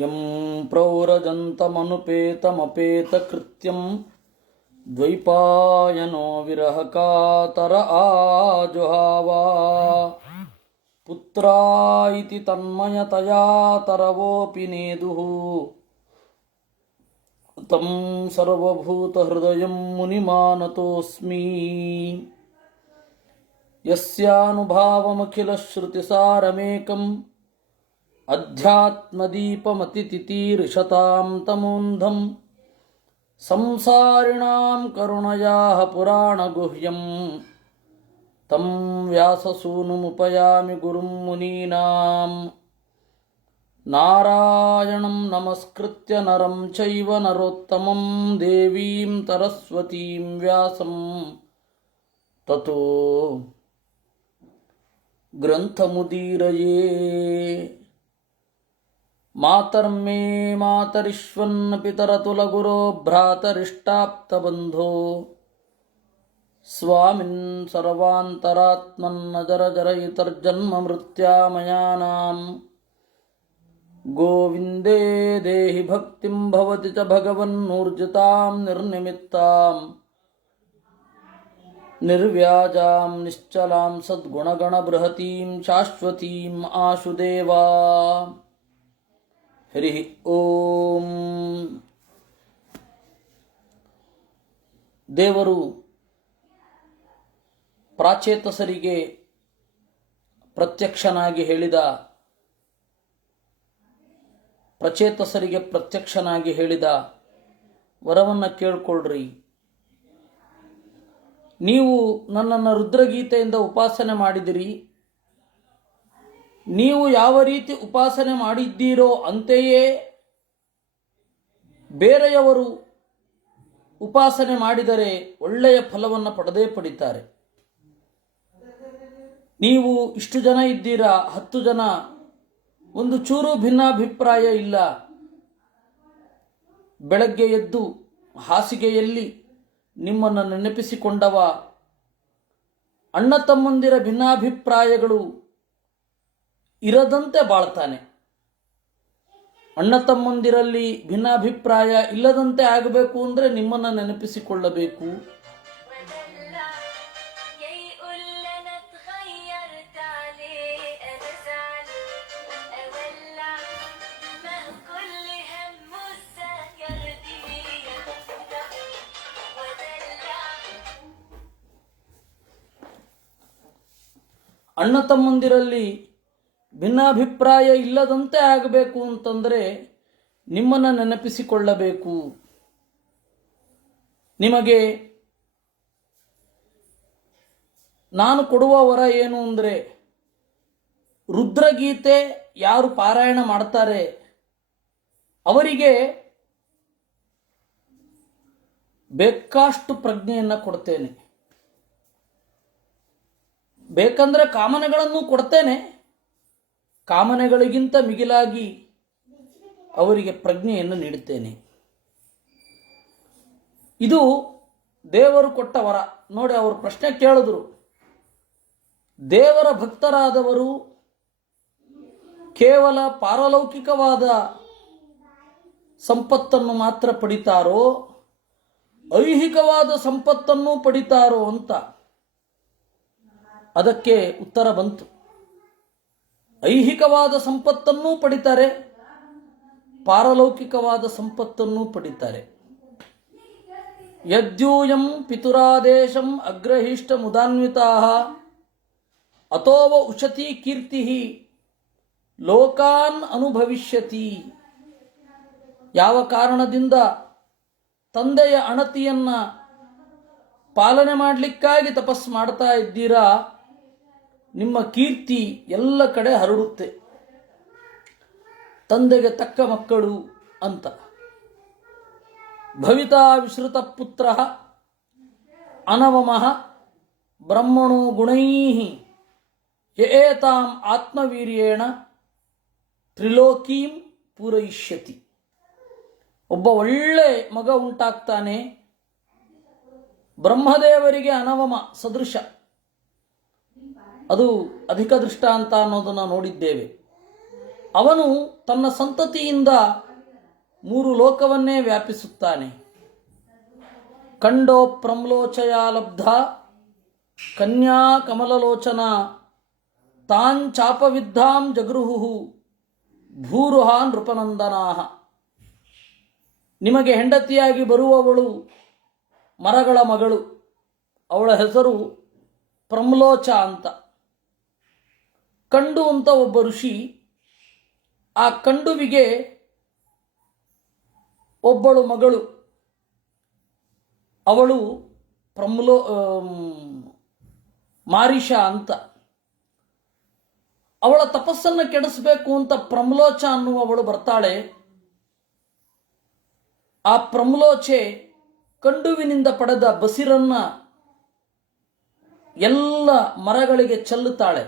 M ಪ್ರೌರಜಂತಮನುಪೇತಮಪೇತಕೃತ್ಯಂ ದ್ವೈಪಾಯನೋ ವಿರಹಕಾತರ ಆಜುಹಾವ ಪುತ್ರಾ ಇತಿ ತನ್ಮಯತಯಾ ತರವೋಪಿ ನೇದುಃ ತಂ ಸರ್ವಭೂತಹೃದಯಂ ಮುನಿಮಾನತೋಸ್ಮಿ ಯಸ್ಯಾನುಭಾವಮಖಿಲಶ್ರುತಿಸಾರಮೇಕಂ ಅಧ್ಯಾತ್ಮದೀಪಮತಿತಿತೀರ್ಷತಾಂ ತಮೋಂಧಂ ಸಂಸಾರಿಣಾಂ ಕರುಣಯಾಃ ಪುರಾಣಗುಹ್ಯಂ ತಂ ವ್ಯಾಸಸೂನುಮುಪಯಾಮಿ ಗುರುಂ ಮುನೀನಾಂ ನಾರಾಯಣಂ ನಮಸ್ಕೃತ್ಯ ನರಂ ಚೈವ ನರೋತ್ತಮಂ ದೇವೀಂ ಸರಸ್ವತೀಂ ವ್ಯಾಸಂ ತತೋ ಗ್ರಂಥಮುದೀರಯೇ. ಮಾತರ್ಮೇ ಮಾತರಿಶ್ವನ್ನ ಪಿತರತುಲಗುರೋ ಭ್ರಾತರಿಷ್ಟಾಪ್ತಬಂಧೋ ಸ್ವಾಮಿನ್ ಸರ್ವಾಂತರಾತ್ಮನ್ನ ಜರ ಜರಯಿತರ್ಜನ್ಮ ಮೃತ್ಯಾಮಯಾನಾಂ ಗೋವಿಂದೇ ದೇಹಿ ಭಕ್ತಿಂ ಭವತಿ ಚ ಭಗವನ್ನೂರ್ಜಿತಾಂ ನಿರ್ನಿಮಿತ್ತಾಂ ನಿರ್ವ್ಯಾಜಾಂ ನಿಶ್ಚಲಾಂ ಸದ್ಗುಣಗಣಬೃಹತೀಂ ಶಾಶ್ವತೀಂ ಆಶುದೇವಾ. ಹರಿ ಓಂ. ದೇವರು ಪ್ರಾಚೇತಸರಿಗೆ ಪ್ರತ್ಯಕ್ಷನಾಗಿ ಹೇಳಿದ ವರವನ್ನು ಕೇಳ್ಕೊಳ್ರಿ. ನೀವು ನನ್ನನ್ನು ರುದ್ರಗೀತೆಯಿಂದ ಉಪಾಸನೆ ಮಾಡಿದಿರಿ. ನೀವು ಯಾವ ರೀತಿ ಉಪಾಸನೆ ಮಾಡಿದ್ದೀರೋ ಅಂತೆಯೇ ಬೇರೆಯವರು ಉಪಾಸನೆ ಮಾಡಿದರೆ ಒಳ್ಳೆಯ ಫಲವನ್ನು ಪಡೆದೇ ಪಡಿತಾರೆ. ನೀವು ಇಷ್ಟು ಜನ ಇದ್ದೀರಾ, 10 ಜನ, ಒಂದು ಚೂರು ಭಿನ್ನಾಭಿಪ್ರಾಯ ಇಲ್ಲ. ಬೆಳಗ್ಗೆ ಎದ್ದು ಹಾಸಿಗೆಯಲ್ಲಿ ನಿಮ್ಮನ್ನು ನೆನಪಿಸಿಕೊಂಡವ ಅಣ್ಣ ತಮ್ಮಂದಿರ ಭಿನ್ನಾಭಿಪ್ರಾಯಗಳು ಇರದಂತೆ ಬಾಳ್ತಾನೆ. ಅಣ್ಣ ತಮ್ಮಂದಿರಲ್ಲಿ ಭಿನ್ನಾಭಿಪ್ರಾಯ ಇಲ್ಲದಂತೆ ಆಗಬೇಕು ಅಂದರೆ ನಿಮ್ಮನ್ನು ನೆನಪಿಸಿಕೊಳ್ಳಬೇಕು. ಅಣ್ಣ ತಮ್ಮಂದಿರಲ್ಲಿ ಭಿನ್ನಾಭಿಪ್ರಾಯ ಇಲ್ಲದಂತೆ ಆಗಬೇಕು ಅಂತಂದರೆ ನಿಮ್ಮನ್ನು ನೆನಪಿಸಿಕೊಳ್ಳಬೇಕು. ನಿಮಗೆ ನಾನು ಕೊಡುವ ವರ ಏನು ಅಂದರೆ, ರುದ್ರಗೀತೆ ಯಾರು ಪಾರಾಯಣ ಮಾಡ್ತಾರೆ ಅವರಿಗೆ ಬೇಕಾಷ್ಟು ಪ್ರಜ್ಞೆಯನ್ನು ಕೊಡ್ತೇನೆ. ಬೇಕಂದ್ರೆ ಕಾಮನೆಗಳನ್ನು ಕೊಡ್ತೇನೆ. ಕಾಮನೆಗಳಿಗಿಂತ ಮಿಗಿಲಾಗಿ ಅವರಿಗೆ ಪ್ರಜ್ಞೆಯನ್ನು ನೀಡುತ್ತೇನೆ. ಇದು ದೇವರು ಕೊಟ್ಟ ವರ. ನೋಡಿ, ಅವರು ಪ್ರಶ್ನೆ ಕೇಳಿದ್ರು, ದೇವರ ಭಕ್ತರಾದವರು ಕೇವಲ ಪಾರಲೌಕಿಕವಾದ ಸಂಪತ್ತನ್ನು ಮಾತ್ರ ಪಡಿತಾರೋ, ಐಹಿಕವಾದ ಸಂಪತ್ತನ್ನು ಪಡಿತಾರೋ ಅಂತ. ಅದಕ್ಕೆ ಉತ್ತರ ಬಂತು, ಐಹಿಕವಾದ ಸಂಪತ್ತನ್ನೂ ಪಡಿತಾರೆ, ಪಾರಲೌಕಿಕವಾದ ಸಂಪತ್ತನ್ನೂ ಪಡಿತಾರೆ. ಯದ್ಯೂಯಂ ಪಿತುರಾದೇಶಂ ಅಗ್ರಹಿಷ್ಟ ಮುದಾನ್ವಿತಾಃ ಅತೋವ ಉಷತಿ ಕೀರ್ತಿ ಲೋಕಾನ್ ಅನುಭವಿಷ್ಯತಿ. ಯಾವ ಕಾರಣದಿಂದ ತಂದೆಯ ಅಣತಿಯನ್ನ ಪಾಲನೆ ಮಾಡಲಿಕ್ಕಾಗಿ ತಪಸ್ಸು ಮಾಡ್ತಾ ಇದ್ದೀರಾ, ನಿಮ್ಮ ಕೀರ್ತಿ ಎಲ್ಲ ಕಡೆ ಹರಡುತ್ತೆ. ತಂದೆಗೆ ತಕ್ಕ ಮಕ್ಕಳು ಅಂತ. ಭವಿತಾ ವಿಶ್ರುತ ಪುತ್ರ ಅನವಮಃ ಬ್ರಹ್ಮಣೋ ಗುಣೈಃ ಯೇತಾಂ ಆತ್ಮವೀರ್ಯೇಣ ತ್ರಿಲೋಕೀಂ ಪೂರಯಿಷ್ಯತಿ. ಒಬ್ಬ ಒಳ್ಳೆ ಮಗ ಉಂಟಾಗ್ತಾನೆ. ಬ್ರಹ್ಮದೇವರಿಗೆ ಅನವಮ ಸದೃಶ, ಅದು ಅಧಿಕ ದೃಷ್ಟಾಂತ ಅನ್ನೋದನ್ನು ನೋಡಿದ್ದೇವೆ. ಅವನು ತನ್ನ ಸಂತತಿಯಿಂದ 3 ಲೋಕವನ್ನೇ ವ್ಯಾಪಿಸುತ್ತಾನೆ. ಕಂಡೋ ಪ್ರಮ್ಲೋಚಯ ಲಬ್ಧ ಕನ್ಯಾ ಕಮಲಲೋಚನ ತಾಂಚಾಪವಿದ್ಧಾಂ ಜಗೃಹು ಭೂರುಹ ನೃಪನಂದನಾಹ. ನಿಮಗೆ ಹೆಂಡತಿಯಾಗಿ ಬರುವವಳು ಮರಗಳ ಮಗಳು. ಅವಳ ಹೆಸರು ಪ್ರಮ್ಲೋಚ ಅಂತ. ಕಂಡು ಅಂತ ಒಬ್ಬ ಋಷಿ. ಆ ಕಂಡುವಿಗೆ ಒಬ್ಬಳು ಮಗಳು. ಅವಳು ಮಾರಿಷ ಅಂತ. ಅವಳ ತಪಸ್ಸನ್ನು ಕೆಡಿಸಬೇಕು ಅಂತ ಪ್ರಮ್ಲೋಚ ಅನ್ನುವವಳು ಬರ್ತಾಳೆ. ಆ ಪ್ರಮ್ಲೋಚೆ ಕಂಡುವಿನಿಂದ ಪಡೆದ ಬಸಿರನ್ನ ಎಲ್ಲ ಮರಗಳಿಗೆ ಚೆಲ್ಲುತ್ತಾಳೆ.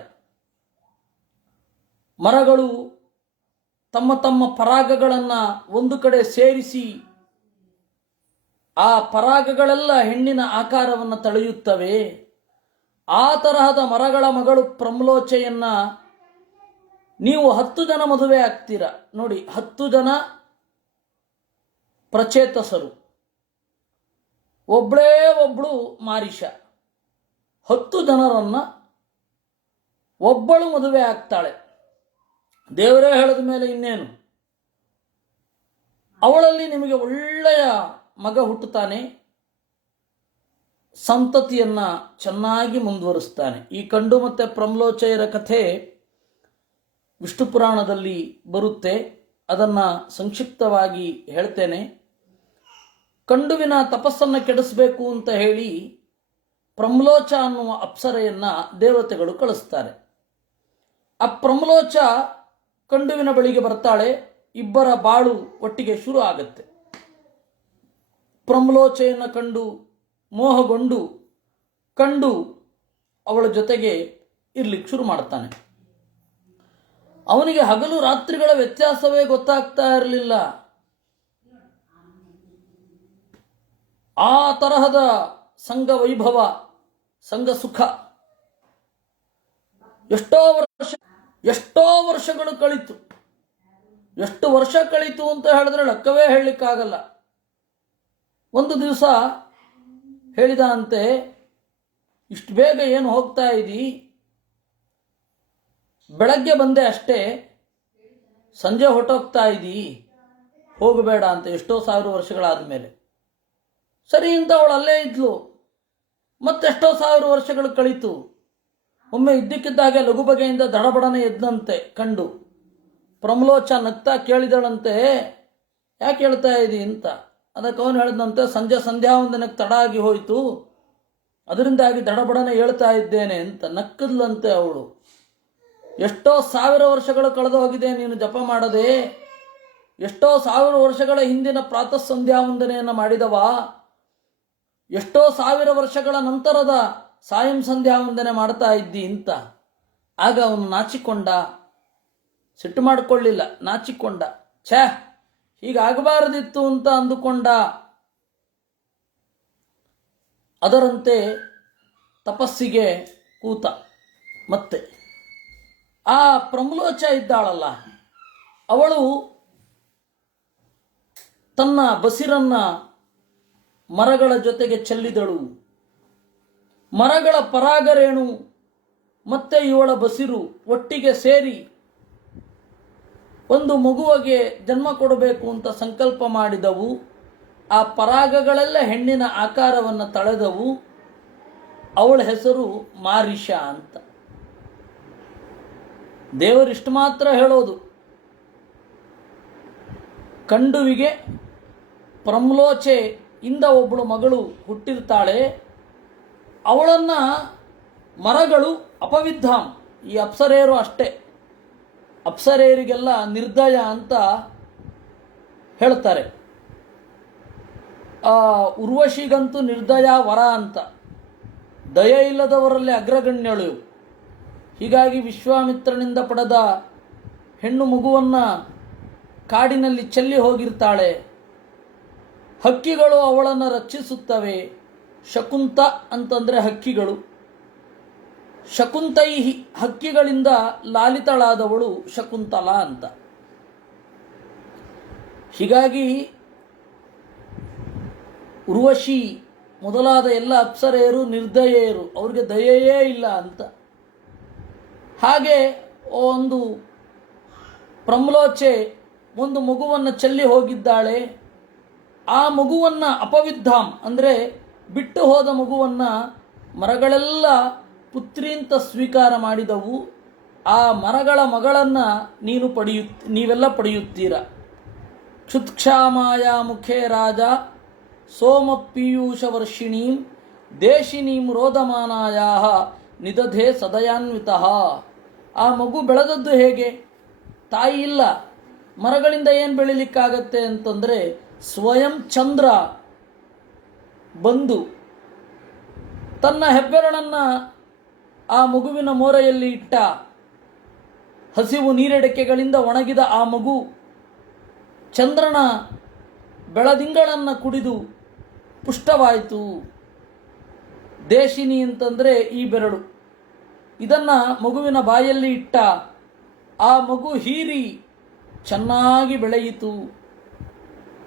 ಮರಗಳು ತಮ್ಮ ತಮ್ಮ ಪರಾಗಗಳನ್ನು ಒಂದು ಕಡೆ ಸೇರಿಸಿ ಆ ಪರಾಗಗಳೆಲ್ಲ ಹೆಣ್ಣಿನ ಆಕಾರವನ್ನು ತಳೆಯುತ್ತವೆ. ಆ ತರಹದ ಮರಗಳ ಮಗಳು ಪ್ರಮ್ಲೋಚೆಯನ್ನ ನೀವು 10 ಜನ ಮದುವೆ ಆಗ್ತೀರ ನೋಡಿ. 10 ಜನ ಪ್ರಚೇತಸರು, ಒಬ್ಬಳೇ ಒಬ್ಬಳು ಮಾರಿಷ. 10 ಜನರನ್ನ ಒಬ್ಬಳು ಮದುವೆ ಆಗ್ತಾಳೆ. ದೇವರೇ ಹೇಳಿದ ಮೇಲೆ ಇನ್ನೇನು. ಅವಳಲ್ಲಿ ನಿಮಗೆ ಒಳ್ಳೆಯ ಮಗ ಹುಟ್ಟುತ್ತಾನೆ, ಸಂತತಿಯನ್ನ ಚೆನ್ನಾಗಿ ಮುಂದುವರಿಸ್ತಾನೆ. ಈ ಕಂಡು ಮತ್ತೆ ಪ್ರಮ್ಲೋಚೆಯರ ಕಥೆ ವಿಷ್ಣು ಪುರಾಣದಲ್ಲಿ ಬರುತ್ತೆ. ಅದನ್ನು ಸಂಕ್ಷಿಪ್ತವಾಗಿ ಹೇಳ್ತೇನೆ. ಕಂಡುವಿನ ತಪಸ್ಸನ್ನು ಕೆಡಿಸಬೇಕು ಅಂತ ಹೇಳಿ ಪ್ರಮ್ಲೋಚ ಅನ್ನುವ ಅಪ್ಸರೆಯನ್ನ ದೇವತೆಗಳು ಕಳಿಸ್ತಾರೆ. ಆ ಪ್ರಮ್ಲೋಚ ಕಂಡುವಿನ ಬಳಿಗೆ ಬರ್ತಾಳೆ. ಇಬ್ಬರ ಬಾಳು ಒಟ್ಟಿಗೆ ಶುರು ಆಗುತ್ತೆ. ಪ್ರಮ್ಲೋಚೆಯನ್ನು ಕಂಡು ಮೋಹಗೊಂಡು ಕಂಡು ಅವಳ ಜೊತೆಗೆ ಇರ್ಲಿಕ್ಕೆ ಶುರು ಮಾಡ್ತಾನೆ. ಅವನಿಗೆ ಹಗಲು ರಾತ್ರಿಗಳ ವ್ಯತ್ಯಾಸವೇ ಗೊತ್ತಾಗ್ತಾ ಇರಲಿಲ್ಲ. ಆ ತರಹದ ಸಂಘ ವೈಭವ, ಸಂಘ ಸುಖ. ಎಷ್ಟೋ ವರ್ಷಗಳು ಕಳಿತು. ಎಷ್ಟು ವರ್ಷ ಕಳಿತು ಅಂತ ಹೇಳಿದ್ರೆ ಲೆಕ್ಕವೇ ಹೇಳಲಿಕ್ಕಾಗಲ್ಲ. ಒಂದು ದಿವಸ ಹೇಳಿದ ಅಂತೆ, ಇಷ್ಟು ಬೇಗ ಏನು ಹೋಗ್ತಾ ಇದ್ದೀ? ಬೆಳಗ್ಗೆ ಬಂದೆ ಅಷ್ಟೇ, ಸಂಜೆ ಹೊಟ್ಟೋಗ್ತಾ ಇದ್ದೀ, ಹೋಗಬೇಡ ಅಂತ. ಎಷ್ಟೋ 1000 ವರ್ಷಗಳಾದ ಮೇಲೆ ಸರಿ ಅಂತ ಅವಳು ಅಲ್ಲೇ ಇದ್ಲು. ಮತ್ತೆಷ್ಟೋ 1000 ವರ್ಷಗಳು ಕಳೀತು. ಒಮ್ಮೆ ಇದ್ದಕ್ಕಿದ್ದಾಗೆ ಲಘು ಬಗೆಯಿಂದ ದಡಬಡನೆ ಎದ್ದಂತೆ ಕಂಡು ಪ್ರಮ್ಲೋಚ ನಗ್ತಾ ಕೇಳಿದಳಂತೆ, ಯಾಕೆ ಹೇಳ್ತಾ ಇದ್ದೀ ಅಂತ. ಅದಕ್ಕೆ ಅವನು ಹೇಳಿದಂತೆ, ಸಂಜೆ ಸಂಧ್ಯಾವಂದನಕ್ಕೆ ತಡ ಆಗಿ ಹೋಯಿತು, ಅದರಿಂದಾಗಿ ದಡಬಡನೆ ಹೇಳ್ತಾ ಇದ್ದೇನೆ ಅಂತ. ನಕ್ಕದ್ಲಂತೆ ಅವಳು. ಎಷ್ಟೋ 1000 ವರ್ಷಗಳು ಕಳೆದು ಹೋಗಿದೆ ನೀನು ಜಪ ಮಾಡದೆ. ಎಷ್ಟೋ 1000 ವರ್ಷಗಳ ಹಿಂದಿನ ಪ್ರಾತಃ ಸಂಧ್ಯಾವಂದನೆಯನ್ನು ಮಾಡಿದವ, ಎಷ್ಟೋ 1000 ವರ್ಷಗಳ ನಂತರದ ಸಾಯಂ ಸಂಧ್ಯಾವಂದನೆ ಮಾಡ್ತಾ ಇದ್ದಿ ಅಂತ. ಆಗ ಅವನು ನಾಚಿಕೊಂಡ, ಸಿಟ್ಟು ಮಾಡಿಕೊಳ್ಳಿಲ್ಲ, ನಾಚಿಕೊಂಡ. ಛೇ, ಹೀಗಾಗಬಾರದಿತ್ತು ಅಂತ ಅಂದುಕೊಂಡ. ಅದರಂತೆ ತಪಸ್ಸಿಗೆ ಕೂತ. ಮತ್ತೆ ಆ ಪ್ರಮ್ಲೋಚ ಇದ್ದಾಳಲ್ಲ, ಅವಳು ತನ್ನ ಬಸಿರನ್ನ ಮರಗಳ ಜೊತೆಗೆ ಚೆಲ್ಲಿದಳು. ಮರಗಳ ಪರಾಗರೇಣು ಮತ್ತೆ ಇವಳ ಬಸಿರು ಒಟ್ಟಿಗೆ ಸೇರಿ ಒಂದು ಮಗುವಿಗೆ ಜನ್ಮ ಕೊಡಬೇಕು ಅಂತ ಸಂಕಲ್ಪ ಮಾಡಿದವು. ಆ ಪರಾಗಗಳೆಲ್ಲ ಹೆಣ್ಣಿನ ಆಕಾರವನ್ನು ತಳೆದವು. ಅವಳ ಹೆಸರು ಮಾರಿಷ ಅಂತ. ದೇವರಿಷ್ಟು ಮಾತ್ರ ಹೇಳೋದು. ಕಂಡುವಿಗೆ ಪ್ರಮ್ಲೋಚೆ ಇಂದ ಒಬ್ಬಳು ಮಗಳು ಹುಟ್ಟಿರ್ತಾಳೆ. ಅವಳನ್ನು ಮರಗಳು ಅಪವಿದ್ಧಾಂ, ಈ ಅಪ್ಸರೇಯರು ಅಷ್ಟೇ, ಅಪ್ಸರೇಯರಿಗೆಲ್ಲ ನಿರ್ದಯ ಅಂತ ಹೇಳ್ತಾರೆ. ಉರ್ವಶಿಗಂತೂ ನಿರ್ದಯ ವರ ಅಂತ. ದಯ ಇಲ್ಲದವರಲ್ಲಿ ಅಗ್ರಗಣ್ಯಳು. ಹೀಗಾಗಿ ವಿಶ್ವಾಮಿತ್ರನಿಂದ ಪಡೆದ ಹೆಣ್ಣು ಮಗುವನ್ನು ಕಾಡಿನಲ್ಲಿ ಚೆಲ್ಲಿ ಹೋಗಿರ್ತಾಳೆ. ಹಕ್ಕಿಗಳು ಅವಳನ್ನು ರಕ್ಷಿಸುತ್ತವೆ. ಶಕುಂತ ಅಂತಂದರೆ ಹಕ್ಕಿಗಳು. ಶಕುಂತೈಹಿ, ಹಕ್ಕಿಗಳಿಂದ ಲಾಲಿತಳಾದವಳು ಶಕುಂತಲ ಅಂತ. ಹೀಗಾಗಿ ಉರ್ವಶಿ ಮೊದಲಾದ ಎಲ್ಲ ಅಪ್ಸರೆಯರು ನಿರ್ದಯೆಯರು, ಅವ್ರಿಗೆ ದಯೆಯೇ ಇಲ್ಲ ಅಂತ. ಹಾಗೆ ಒಂದು ಪ್ರಮ್ಲೋಚೆ ಒಂದು ಮಗುವನ್ನು ಚೆಲ್ಲಿ ಹೋಗಿದ್ದಾಳೆ. ಆ ಮಗುವನ್ನು ಅಪವಿದ್ಧಾಂ ಅಂದರೆ ಬಿಟ್ಟು ಹೋದ ಮಗುವನ್ನು ಮರಗಳೆಲ್ಲ ಪುತ್ರಿ ಅಂತ ಸ್ವೀಕಾರ ಮಾಡಿದವು. ಆ ಮರಗಳ ಮಗಳನ್ನು ನೀವೆಲ್ಲ ಪಡೆಯುತ್ತೀರ. ಕ್ಷುತ್ಕ್ಷಾಮಾಯ ಮುಖೇ ರಾಜ ಸೋಮ ಪೀಯೂಷ ವರ್ಷಿಣೀಂ ದೇಶಿನೀಂ ರೋದಮಾನಾಯ ನಿದಧೆ ಸದಯಾನ್ವಿತಃ. ಆ ಮಗು ಬೆಳೆದದ್ದು ಹೇಗೆ? ತಾಯಿ ಇಲ್ಲ, ಮರಗಳಿಂದ ಏನು ಬೆಳಿಲಿಕ್ಕಾಗತ್ತೆ ಅಂತಂದರೆ ಸ್ವಯಂ ಚಂದ್ರ ಬಂದು ತನ್ನ ಹೆಬ್ಬೆರಳನ್ನು ಆ ಮಗುವಿನ ಮೋರೆಯಲ್ಲಿ ಇಟ್ಟ. ಹಸಿವು ನೀರೆಡಕೆಗಳಿಂದ ಒಣಗಿದ ಆ ಮಗು ಚಂದ್ರನ ಬೆಳದಿಂಗಳನ್ನು ಕುಡಿದು ಪುಷ್ಟವಾಯಿತು. ದೇಶಿನಿ ಅಂತಂದರೆ ಈ ಬೆರಳು, ಇದನ್ನು ಮಗುವಿನ ಬಾಯಲ್ಲಿ ಇಟ್ಟ. ಆ ಮಗು ಹೀರಿ ಚೆನ್ನಾಗಿ ಬೆಳೆಯಿತು.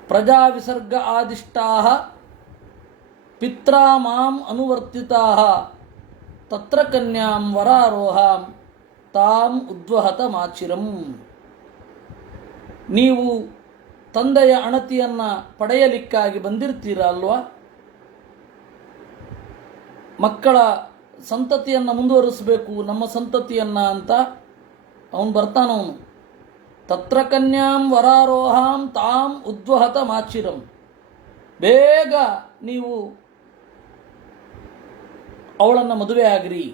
ಪ್ರಜಾ ವಿಸರ್ಗ ಆದಿಷ್ಟಾ ಪಿತ್ರಾ ಮಾಂ ಅನುವರ್ತಿತಾ ತತ್ರ ಕನ್ಯಾಂ ವರಾರೋಹಾಂ ತಾಂ ಉದ್ವಹತ ಮಾಚಿರಂ. ನೀವು ತಂದೆಯ ಅಣತಿಯನ್ನು ಪಡೆಯಲಿಕ್ಕಾಗಿ ಬಂದಿರ್ತೀರ ಅಲ್ವಾ? ಮಕ್ಕಳ ಸಂತತಿಯನ್ನು ಮುಂದುವರಿಸಬೇಕು, ನಮ್ಮ ಸಂತತಿಯನ್ನು ಅಂತ ಅವನು ಬರ್ತಾನವನು. ತತ್ರ ಕನ್ಯಾಂ ವರಾರೋಹಾಂ ತಾಂ ಉದ್ವಹತ ಮಾಚಿರಂ. ಬೇಗ ನೀವು ಅವಳನ್ನು ಮದುವೆ ಆಗ್ರಿ.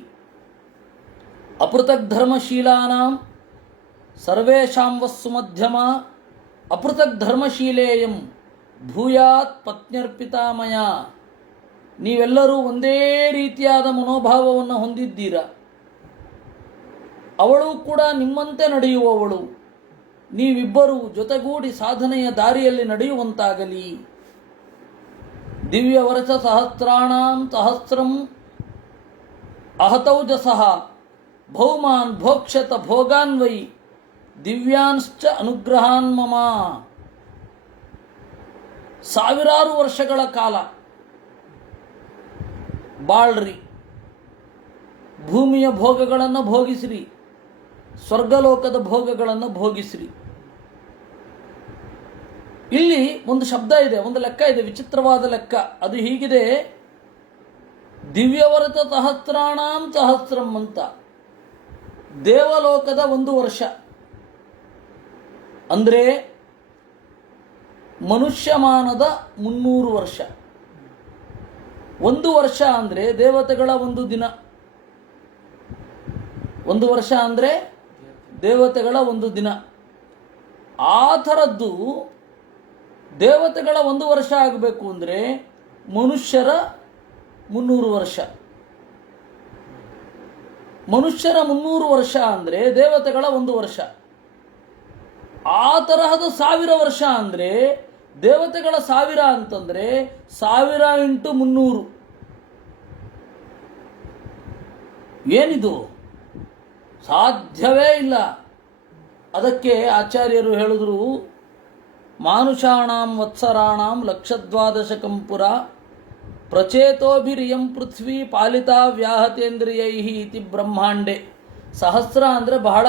ಅಪೃಥಕ್ ಧರ್ಮಶೀಲಾನಾಂ ಸರ್ವೇಷಾಂ ವಸ್ಸು ಮಧ್ಯಮ ಅಪೃಥಕ್ ಧರ್ಮಶೀಲೇಯಂ ಭೂಯಾತ್ ಪತ್ನ್ಯರ್ಪಿತಾಮಯ. ನೀವೆಲ್ಲರೂ ಒಂದೇ ರೀತಿಯಾದ ಮನೋಭಾವವನ್ನು ಹೊಂದಿದ್ದೀರ. ಅವಳು ಕೂಡ ನಿಮ್ಮಂತೆ ನಡೆಯುವವಳು. ನೀವಿಬ್ಬರು ಜೊತೆಗೂಡಿ ಸಾಧನೆಯ ದಾರಿಯಲ್ಲಿ ನಡೆಯುವಂತಾಗಲಿ. ದಿವ್ಯ ವರ್ಷ ಸಹಸ್ರಾಣಾಂ ಸಹಸ್ರಂ ಅಹತೌಜಸಃ ಭೌಮಾನ್ ಭೋಕ್ಷತ ಭೋಗಾನ್ವೈ ದಿವ್ಯಾನ್ಶ್ಚ ಅನುಗ್ರಹಾನ್ ಮಮ. ಸಾವಿರಾರು ವರ್ಷಗಳ ಕಾಲ ಬಾಳ್ರಿ, ಭೂಮಿಯ ಭೋಗಗಳನ್ನು ಭೋಗಿಸಿರಿ, ಸ್ವರ್ಗಲೋಕದ ಭೋಗಗಳನ್ನು ಭೋಗಿಸಿರಿ. ಇಲ್ಲಿ ಒಂದು ಶಬ್ದ ಇದೆ, ಒಂದು ಲೆಕ್ಕ ಇದೆ, ವಿಚಿತ್ರವಾದ ಲೆಕ್ಕ. ಅದು ಹೀಗಿದೆ, ದಿವ್ಯವರತ ಸಹಸ್ರಾಣಾಂ ಸಹಸ್ರಂ ಅಂತ. ದೇವಲೋಕದ 1 ವರ್ಷ ಅಂದರೆ ಮನುಷ್ಯಮಾನದ 300 ವರ್ಷ. 1 ವರ್ಷ ಅಂದರೆ ದೇವತೆಗಳ 1 ದಿನ. 1 ವರ್ಷ ಅಂದರೆ ದೇವತೆಗಳ 1 ದಿನ. ಆ ಥರದ್ದು ದೇವತೆಗಳ 1 ವರ್ಷ ಆಗಬೇಕು ಅಂದರೆ ಮನುಷ್ಯರ 300 ವರ್ಷ. ಮನುಷ್ಯರ 300 ವರ್ಷ ಅಂದರೆ ದೇವತೆಗಳ 1 ವರ್ಷ. ಆ ತರಹದ 1000 ವರ್ಷ ಅಂದರೆ ದೇವತೆಗಳ 1000 ಅಂತಂದರೆ 1000 × 300. ಏನಿದು? ಸಾಧ್ಯವೇ ಇಲ್ಲ. ಅದಕ್ಕೆ ಆಚಾರ್ಯರು ಹೇಳಿದ್ರು, ಮಾನುಷಾಣಾಂ ವತ್ಸರಾಣಾಂ ಲಕ್ಷದ್ವಾದಶಕಂ ಪುರ ಪ್ರಚೇತೋಭಿರಿಯಂ ಪೃಥ್ವಿ ಪಾಲಿತಾ ವ್ಯಾಹತೇಂದ್ರಿಯೈ ಇತಿ ಬ್ರಹ್ಮಾಂಡೆ. ಸಹಸ್ರ ಅಂದರೆ ಬಹಳ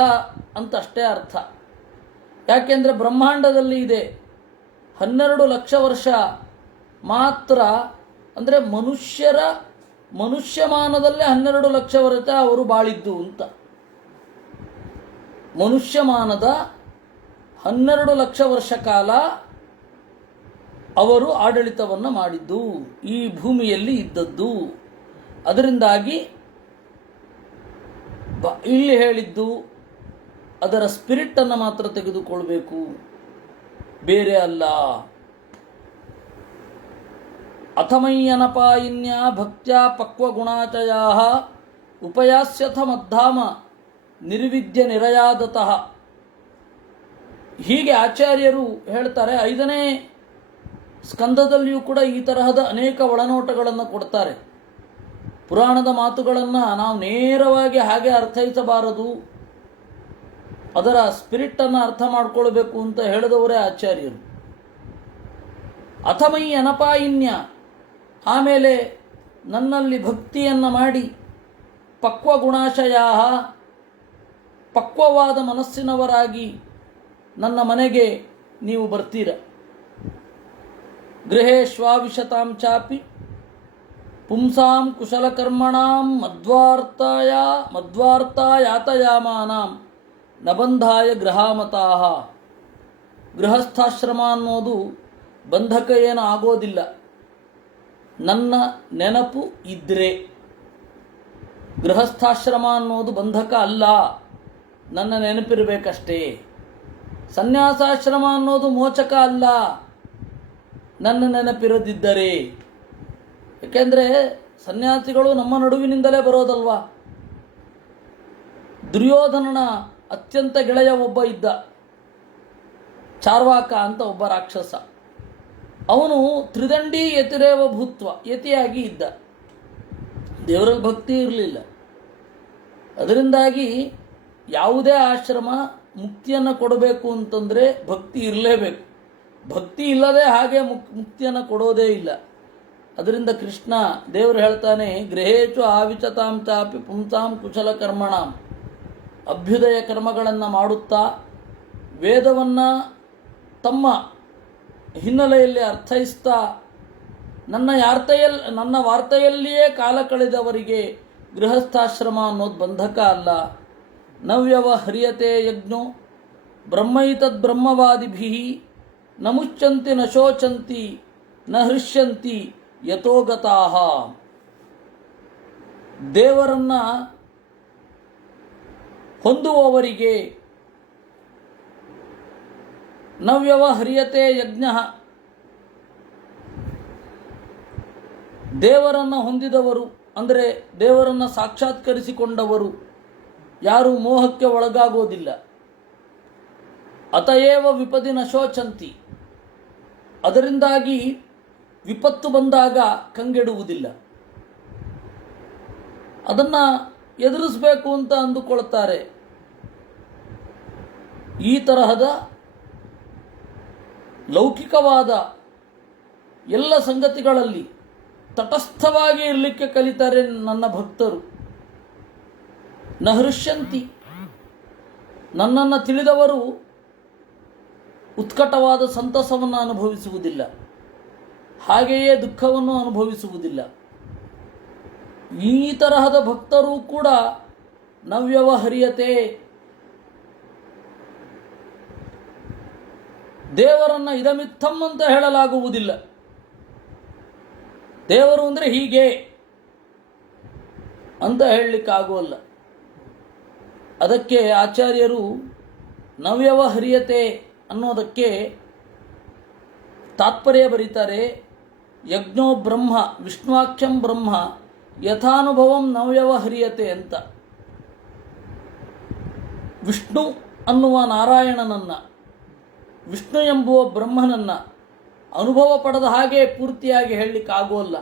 ಅಂತ ಅಷ್ಟೇ ಅರ್ಥ. ಯಾಕೆಂದರೆ ಬ್ರಹ್ಮಾಂಡದಲ್ಲಿ ಇದೆ 12 ಲಕ್ಷ ವರ್ಷ ಮಾತ್ರ. ಅಂದರೆ ಮನುಷ್ಯಮಾನದಲ್ಲೇ 12 ಲಕ್ಷ ವರ್ಷ ಅವರು ಬಾಳಿದ್ದು ಅಂತ. ಮನುಷ್ಯಮಾನದ 12 ಲಕ್ಷ ವರ್ಷ ಕಾಲ ಅವರು ಆಡಳಿತವನ್ನು ಮಾಡಿದ್ದು, ಈ ಭೂಮಿಯಲ್ಲಿ ಇದ್ದದ್ದು. ಅದರಿಂದಾಗಿ ಇಲ್ಲಿ ಹೇಳಿದ್ದು ಅದರ ಸ್ಪಿರಿಟನ್ನು ಮಾತ್ರ ತೆಗೆದುಕೊಳ್ಬೇಕು, ಬೇರೆ ಅಲ್ಲ. ಅಥಮಯ್ಯನಪಾಯಿನ್ಯ ಭಕ್ತ್ಯಾ ಪಕ್ವಗುಣಾಚಯಾ ಉಪಯಾಸ್ಯಥ ಮದ್ದಾಮ ನಿರ್ವಿದ್ಯ ನಿರಯಾದತಃ. ಹೀಗೆ ಆಚಾರ್ಯರು ಹೇಳ್ತಾರೆ. 5ನೇ ಸ್ಕಂದದಲ್ಲಿಯೂ ಕೂಡ ಈ ತರಹದ ಅನೇಕ ಒಳನೋಟಗಳನ್ನು ಕೊಡ್ತಾರೆ. ಪುರಾಣದ ಮಾತುಗಳನ್ನು ನಾವು ನೇರವಾಗಿ ಹಾಗೆ ಅರ್ಥೈಸಬಾರದು, ಅದರ ಸ್ಪಿರಿಟನ್ನು ಅರ್ಥ ಮಾಡಿಕೊಳ್ಬೇಕು ಅಂತ ಹೇಳಿದವರೇ ಆಚಾರ್ಯರು. ಅಥಮೈ ಅನಪಾಯಿನ್ಯ, ಆಮೇಲೆ ನನ್ನಲ್ಲಿ ಭಕ್ತಿಯನ್ನು ಮಾಡಿ ಪಕ್ವಗುಣಾಶಯಾ, ಪಕ್ವವಾದ ಮನಸ್ಸಿನವರಾಗಿ ನನ್ನ ಮನೆಗೆ ನೀವು ಬರ್ತೀರ. ಗೃಹೇಶ್ವಾವಿಶತಾಂ ಚಾಪಿ ಪುಂಸಾಂ ಕುಶಲಕರ್ಮಣಾಂ ಮಧ್ವಾರ್ತಾ ಯಾತಯಾಮಾನಾಂ ನಬಂಧಾಯ ಗೃಹಾಮತಾಃ. ಗೃಹಸ್ಥಾಶ್ರಮ ಅನ್ನೋದು ಬಂಧಕ ಏನು ಆಗೋದಿಲ್ಲ, ನನ್ನ ನೆನಪು ಇದ್ರೆ. ಗೃಹಸ್ಥಾಶ್ರಮ ಅನ್ನೋದು ಬಂಧಕ ಅಲ್ಲ, ನನ್ನ ನೆನಪಿರಬೇಕಷ್ಟೇ. ಸನ್ಯಾಸಾಶ್ರಮ ಅನ್ನೋದು ಮೋಚಕ ಅಲ್ಲ, ನನ್ನ ನೆನಪಿರದಿದ್ದರೆ. ಏಕೆಂದರೆ ಸನ್ಯಾಸಿಗಳು ನಮ್ಮ ನಡುವಿನಿಂದಲೇ ಬರೋದಲ್ವಾ. ದುರ್ಯೋಧನನ ಅತ್ಯಂತ ಗೆಳೆಯ ಒಬ್ಬ ಇದ್ದ, ಚಾರ್ವಾಕ ಅಂತ ಒಬ್ಬ ರಾಕ್ಷಸ. ಅವನು ತ್ರಿದಂಡಿ ಯತಿರೇವ ಭೂತ್ವ, ಯತಿಯಾಗಿ ಇದ್ದ. ದೇವರಲ್ಲಿ ಭಕ್ತಿ ಇರಲಿಲ್ಲ. ಅದರಿಂದಾಗಿ ಯಾವುದೇ ಆಶ್ರಮ ಮುಕ್ತಿಯನ್ನು ಕೊಡಬೇಕು ಅಂತಂದರೆ ಭಕ್ತಿ ಇರಲೇಬೇಕು. ಭಕ್ತಿ ಇಲ್ಲದೆ ಹಾಗೆ ಮುಕ್ತಿಯನ್ನು ಕೊಡೋದೇ ಇಲ್ಲ. ಅದರಿಂದ ಕೃಷ್ಣ ದೇವರು ಹೇಳ್ತಾನೆ, ಗೃಹೇಚು ಆವಿಚತಾಂ ಚಾಪಿ ಪುಂಸಾಂ ಕುಶಲ ಕರ್ಮಣಾಂ. ಅಭ್ಯುದಯ ಕರ್ಮಗಳನ್ನು ಮಾಡುತ್ತಾ ವೇದವನ್ನು ತಮ್ಮ ಹಿನ್ನೆಲೆಯಲ್ಲಿ ಅರ್ಥೈಸ್ತಾ ನನ್ನ ವಾರ್ತೆಯಲ್ಲಿಯೇ ಕಾಲ ಕಳೆದವರಿಗೆ ಗೃಹಸ್ಥಾಶ್ರಮ ಅನ್ನೋದು ಬಂಧಕ ಅಲ್ಲ. ನವ್ಯವಹ್ರಿಯತೆ ಯಜ್ಞೋ ಬ್ರಹ್ಮೈತದ್ ಬ್ರಹ್ಮವಾದಿಭಿಃ ನ ಮುಚ್ಚಂತಿ ನ ಶೋಚಂತಿ ನ ಹೃಷ್ಯಂತಿ ಯಥೋಗತಾಃ. ದೇವರನ್ನ ಹೊಂದುವವರಿಗೆ ನವ್ಯವಹ್ರಿಯತೆ ಯಜ್ಞ, ದೇವರನ್ನು ಹೊಂದಿದವರು ಅಂದರೆ ದೇವರನ್ನು ಸಾಕ್ಷಾತ್ಕರಿಸಿಕೊಂಡವರು ಯಾರು ಮೋಹಕ್ಕೆ ಒಳಗಾಗೋದಿಲ್ಲ. ಅತಯೇವ ವಿಪದಿ ನ ಶೋಚಂತಿ, ಅದರಿಂದಾಗಿ ವಿಪತ್ತು ಬಂದಾಗ ಕಂಗೆಡುವುದಿಲ್ಲ. ಅದನ್ನು ಎದುರಿಸಬೇಕು ಅಂತ ಅಂದುಕೊಳ್ತಾರೆ. ಈ ತರಹದ ಲೌಕಿಕವಾದ ಎಲ್ಲ ಸಂಗತಿಗಳಲ್ಲಿ ತಟಸ್ಥವಾಗಿ ಇರಲಿಕ್ಕೆ ಕಲಿತಾರೆ ನನ್ನ ಭಕ್ತರು. ನ ಹೃಷ್ಯಂತಿ, ನನ್ನನ್ನು ತಿಳಿದವರು ಉತ್ಕಟವಾದ ಸಂತಸವನ್ನು ಅನುಭವಿಸುವುದಿಲ್ಲ, ಹಾಗೆಯೇ ದುಃಖವನ್ನು ಅನುಭವಿಸುವುದಿಲ್ಲ. ಈ ತರಹದ ಭಕ್ತರು ಕೂಡ ನವ್ಯವಹರಿಯತೆ, ದೇವರನ್ನು ಇದಮಿತ್ತಂ ಅಂತ ಹೇಳಲಾಗುವುದಿಲ್ಲ. ದೇವರು ಅಂದರೆ ಹೀಗೆ ಅಂತ ಹೇಳಲಿಕ್ಕಾಗೋಲ್ಲ. ಅದಕ್ಕೆ ಆಚಾರ್ಯರು ನವ್ಯವಹರಿಯತೆ ಅನ್ನೋದಕ್ಕೆ ತಾತ್ಪರ್ಯ ಬರೀತಾರೆ. ಯಜ್ಞೋ ಬ್ರಹ್ಮ ವಿಷ್ಣುವಾಖ್ಯಂ ಬ್ರಹ್ಮ ಯಥಾನುಭವಂ ನವ್ಯವಹರಿಯತೆ ಅಂತ. ವಿಷ್ಣು ಅನ್ನುವ ನಾರಾಯಣನನ್ನು, ವಿಷ್ಣು ಎಂಬುವ ಬ್ರಹ್ಮನನ್ನು ಅನುಭವ ಪಡೆದ ಹಾಗೆ ಪೂರ್ತಿಯಾಗಿ ಹೇಳಲಿಕ್ಕಾಗೋಲ್ಲ.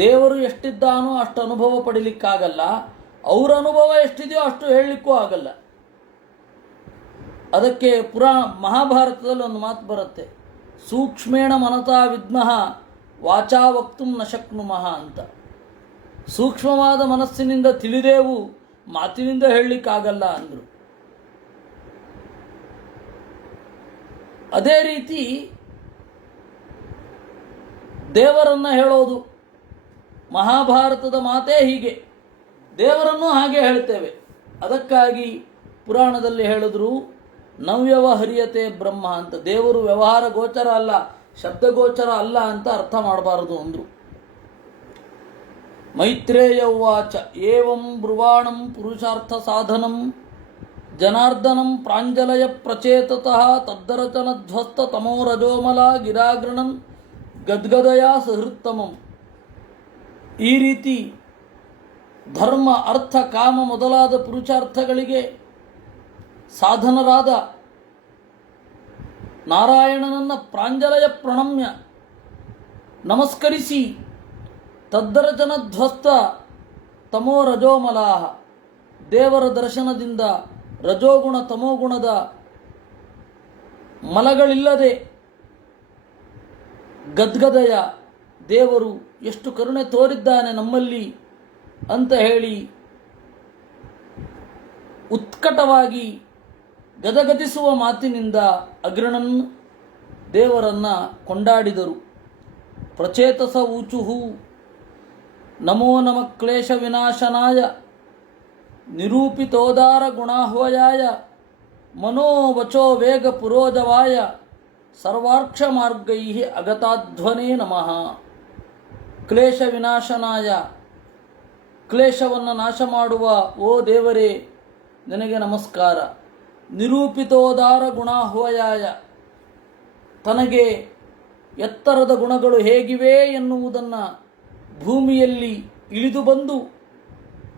ದೇವರು ಎಷ್ಟಿದ್ದಾನೋ ಅಷ್ಟು ಅನುಭವ ಪಡೀಲಿಕ್ಕಾಗಲ್ಲ, ಅವರ ಅನುಭವ ಎಷ್ಟಿದೆಯೋ ಅಷ್ಟು ಹೇಳಲಿಕ್ಕೂ ಆಗಲ್ಲ. ಅದಕ್ಕೆ ಮಹಾಭಾರತದಲ್ಲಿ ಒಂದು ಮಾತು ಬರುತ್ತೆ, ಸೂಕ್ಷ್ಮೇಣ ಮನತಾ ವಿದ್ಮಃ ವಾಚಾ ವಕ್ತುಂ ನ ಶಕ್ನುಮಃ ಅಂತ. ಸೂಕ್ಷ್ಮವಾದ ಮನಸ್ಸಿನಿಂದ ತಿಳಿದೇವು, ಮಾತಿನಿಂದ ಹೇಳಲಿಕ್ಕಾಗಲ್ಲ ಅಂದರು. ಅದೇ ರೀತಿ ದೇವರನ್ನು ಹೇಳೋದು, ಮಹಾಭಾರತದ ಮಾತೇ ಹೀಗೆ, ದೇವರನ್ನು ಹಾಗೆ ಹೇಳ್ತೇವೆ. ಅದಕ್ಕಾಗಿ ಪುರಾಣದಲ್ಲಿ ಹೇಳಿದ್ರು ನವ್ಯವಹರಿಯತೆ ಬ್ರಹ್ಮ ಅಂತ. ದೇವರು ವ್ಯವಹಾರ ಗೋಚರ ಅಲ್ಲ, ಶಬ್ದಗೋಚರ ಅಲ್ಲ ಅಂತ ಅರ್ಥ ಮಾಡಬಾರದು ಅಂದರು. ಮೈತ್ರೇಯ ಉವಾಚ ಏವಂ ಬ್ರುವಾಣಂ ಪುರುಷಾರ್ಥ ಸಾಧನಂ ಜನಾರ್ದನಂ ಪ್ರಾಂಜಲಯ ಪ್ರಚೇತತಃ ತದ್ದರಚನಧ್ವಸ್ತ ತಮೋರಜೋಮಲ ಗಿರಾಗೃಣನ್ ಗದ್ಗದಯ ಸಹೃತ್ತಮಂ. ಈ ರೀತಿ ಧರ್ಮ ಅರ್ಥ ಕಾಮ ಮೊದಲಾದ ಪುರುಷಾರ್ಥಗಳಿಗೆ ಸಾಧನರಾದ ನಾರಾಯಣನನ್ನು ಪ್ರಾಂಜಲಯ ಪ್ರಣಮ್ಯ ನಮಸ್ಕರಿಸಿ ತದ್ದರಚನಧ್ವಸ್ತ ತಮೋ ರಜೋಮಲಾಹ, ದೇವರ ದರ್ಶನದಿಂದ ರಜೋಗುಣ ತಮೋಗುಣದ ಮಲಗಳಿಲ್ಲದೆ ಗದ್ಗದಯ ದೇವರು ಎಷ್ಟು ಕರುಣೆ ತೋರಿದ್ದಾನೆ ನಮ್ಮಲ್ಲಿ ಅಂತ ಹೇಳಿ ಉತ್ಕಟವಾಗಿ ಗದಗದಿಸುವ ಮಾತಿನಿಂದ ಅಗ್ರಣನ್ ದೇವರನ್ನು ಕೊಂಡಾಡಿದರು. ಪ್ರಚೇತಸ ಊಚುಹು ನಮೋ ನಮ ಕ್ಲೇಶ ವಿನಾಶನಾಯ ನಿರೂಪಿತೋದಾರ ಗುಣಾಹ್ವಯಾಯ ಮನೋವಚೋ ವೇಗ ಪುರೋಜವಾಯ ಸರ್ವಾರ್ಕ್ಷ ಮಾರ್ಗೈ ಅಗತಾಧ್ವನೇ ನಮಃ. ಕ್ಲೇಶ ವಿನಾಶನಾಯ, ಕ್ಲೇಶವನ್ನು ನಾಶ ಮಾಡುವ ಓ ದೇವರೇ ನಿನಗೆ ನಮಸ್ಕಾರ. ನಿರೂಪಿತೋದಾರ ಗುಣಾಹ್ವಯಾಯ, ತನಗೆ ಎತ್ತರದ ಗುಣಗಳು ಹೇಗಿವೆ ಎನ್ನುವುದನ್ನು ಭೂಮಿಯಲ್ಲಿ ಇಳಿದು ಬಂದು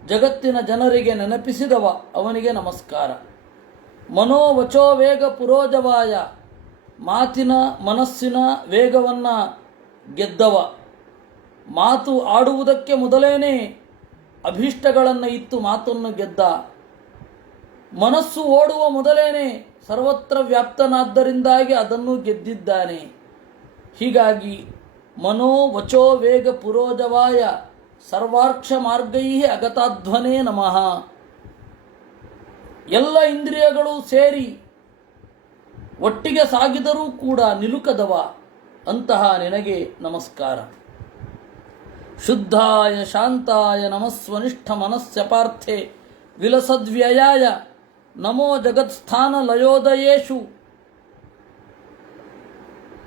ಜಗತ್ತಿನ ಜನರಿಗೆ ನೆನಪಿಸಿದವ ಅವನಿಗೆ ನಮಸ್ಕಾರ. ಮನೋವಚೋ ವೇಗ ಪುರೋಜವಾಯ, ಮಾತಿನ ಮನಸ್ಸಿನ ವೇಗವನ್ನು ಗೆದ್ದವ. ಮಾತು ಆಡುವುದಕ್ಕೆ ಮೊದಲೇನೆ ಅಭೀಷ್ಟಗಳನ್ನು ಇತ್ತು ಮಾತನ್ನು ಗೆದ್ದ. ಮನಸ್ಸು ಓಡುವ ಮೊದಲೇನೆ ಸರ್ವತ್ರ ವ್ಯಾಪ್ತನಾದ್ದರಿಂದಾಗಿ ಅದನ್ನು ಗೆದ್ದಿದ್ದಾನೆ. ಹೀಗಾಗಿ ಮನೋವಚೋ ವೇಗ ಪುರೋಜವಾಯ ಸರ್ವಾರ್ಕ್ಷ ಮಾರ್ಗೈ ಅಗತಾಧ್ವನೇ ನಮಃ. ಎಲ್ಲ ಇಂದ್ರಿಯಗಳು ಸೇರಿ ಒಟ್ಟಿಗೆ ಸಾಗಿದರೂ ಕೂಡ ನಿಲುಕದವ ಅಂತಹ ನಿನಗೆ ನಮಸ್ಕಾರ. ಶುದ್ಧಾಯ ಶಾಂತಾಯ ನಮಸ್ವನಿಷ್ಠ ಮನಸ್ಯ ಪಾರ್ಥೆ ವಿಲಸದ್ವ್ಯಯಾಯ ನಮೋ ಜಗತ್ಸ್ಥಾನ ಲಯೋದಯೇಷು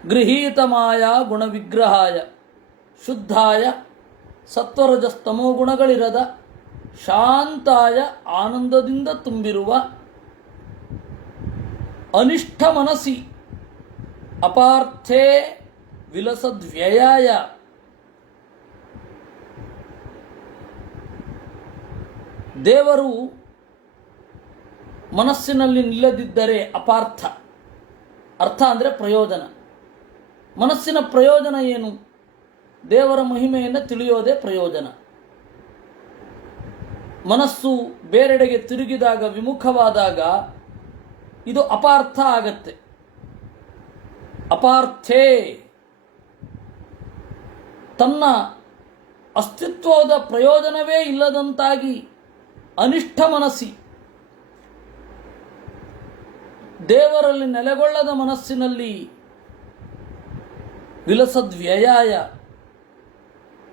ಗೃಹೀತಮಾಯ ಗುಣವಿಗ್ರಹಾಯ. ಶುದ್ಧಾಯ, ಸತ್ವರಜಸ್ತಮೋ ಗುಣಗಳಿರದ, ಶಾಂತಾಯ, ಆನಂದದಿಂದ ತುಂಬಿರುವ, ಅನಿಷ್ಠ ಮನಸ್ಸಿ, ಅಪಾರ್ಥೇ ವಿಲಸದ್ವ್ಯಯಾಯ, ದೇವರು ಮನಸ್ಸಿನಲ್ಲಿ ನಿಲ್ಲದಿದ್ದರೆ ಅಪಾರ್ಥ. ಅರ್ಥ ಅಂದರೆ ಪ್ರಯೋಜನ. ಮನಸ್ಸಿನ ಪ್ರಯೋಜನ ಏನು? ದೇವರ ಮಹಿಮೆಯನ್ನು ತಿಳಿಯೋದೇ ಪ್ರಯೋಜನ. ಮನಸ್ಸು ಬೇರೆಡೆಗೆ ತಿರುಗಿದಾಗ, ವಿಮುಖವಾದಾಗ ಇದು ಅಪಾರ್ಥ ಆಗತ್ತೆ. ಅಪಾರ್ಥೇ, ತನ್ನ ಅಸ್ತಿತ್ವದ ಪ್ರಯೋಜನವೇ ಇಲ್ಲದಂತಾಗಿ ಅನಿಷ್ಠ ಮನಸ್ಸಿ, ದೇವರಲ್ಲಿ ನೆಲೆಗೊಳ್ಳದ ಮನಸ್ಸಿನಲ್ಲಿ ವಿಲಸದ್ವ್ಯಯಾಯ,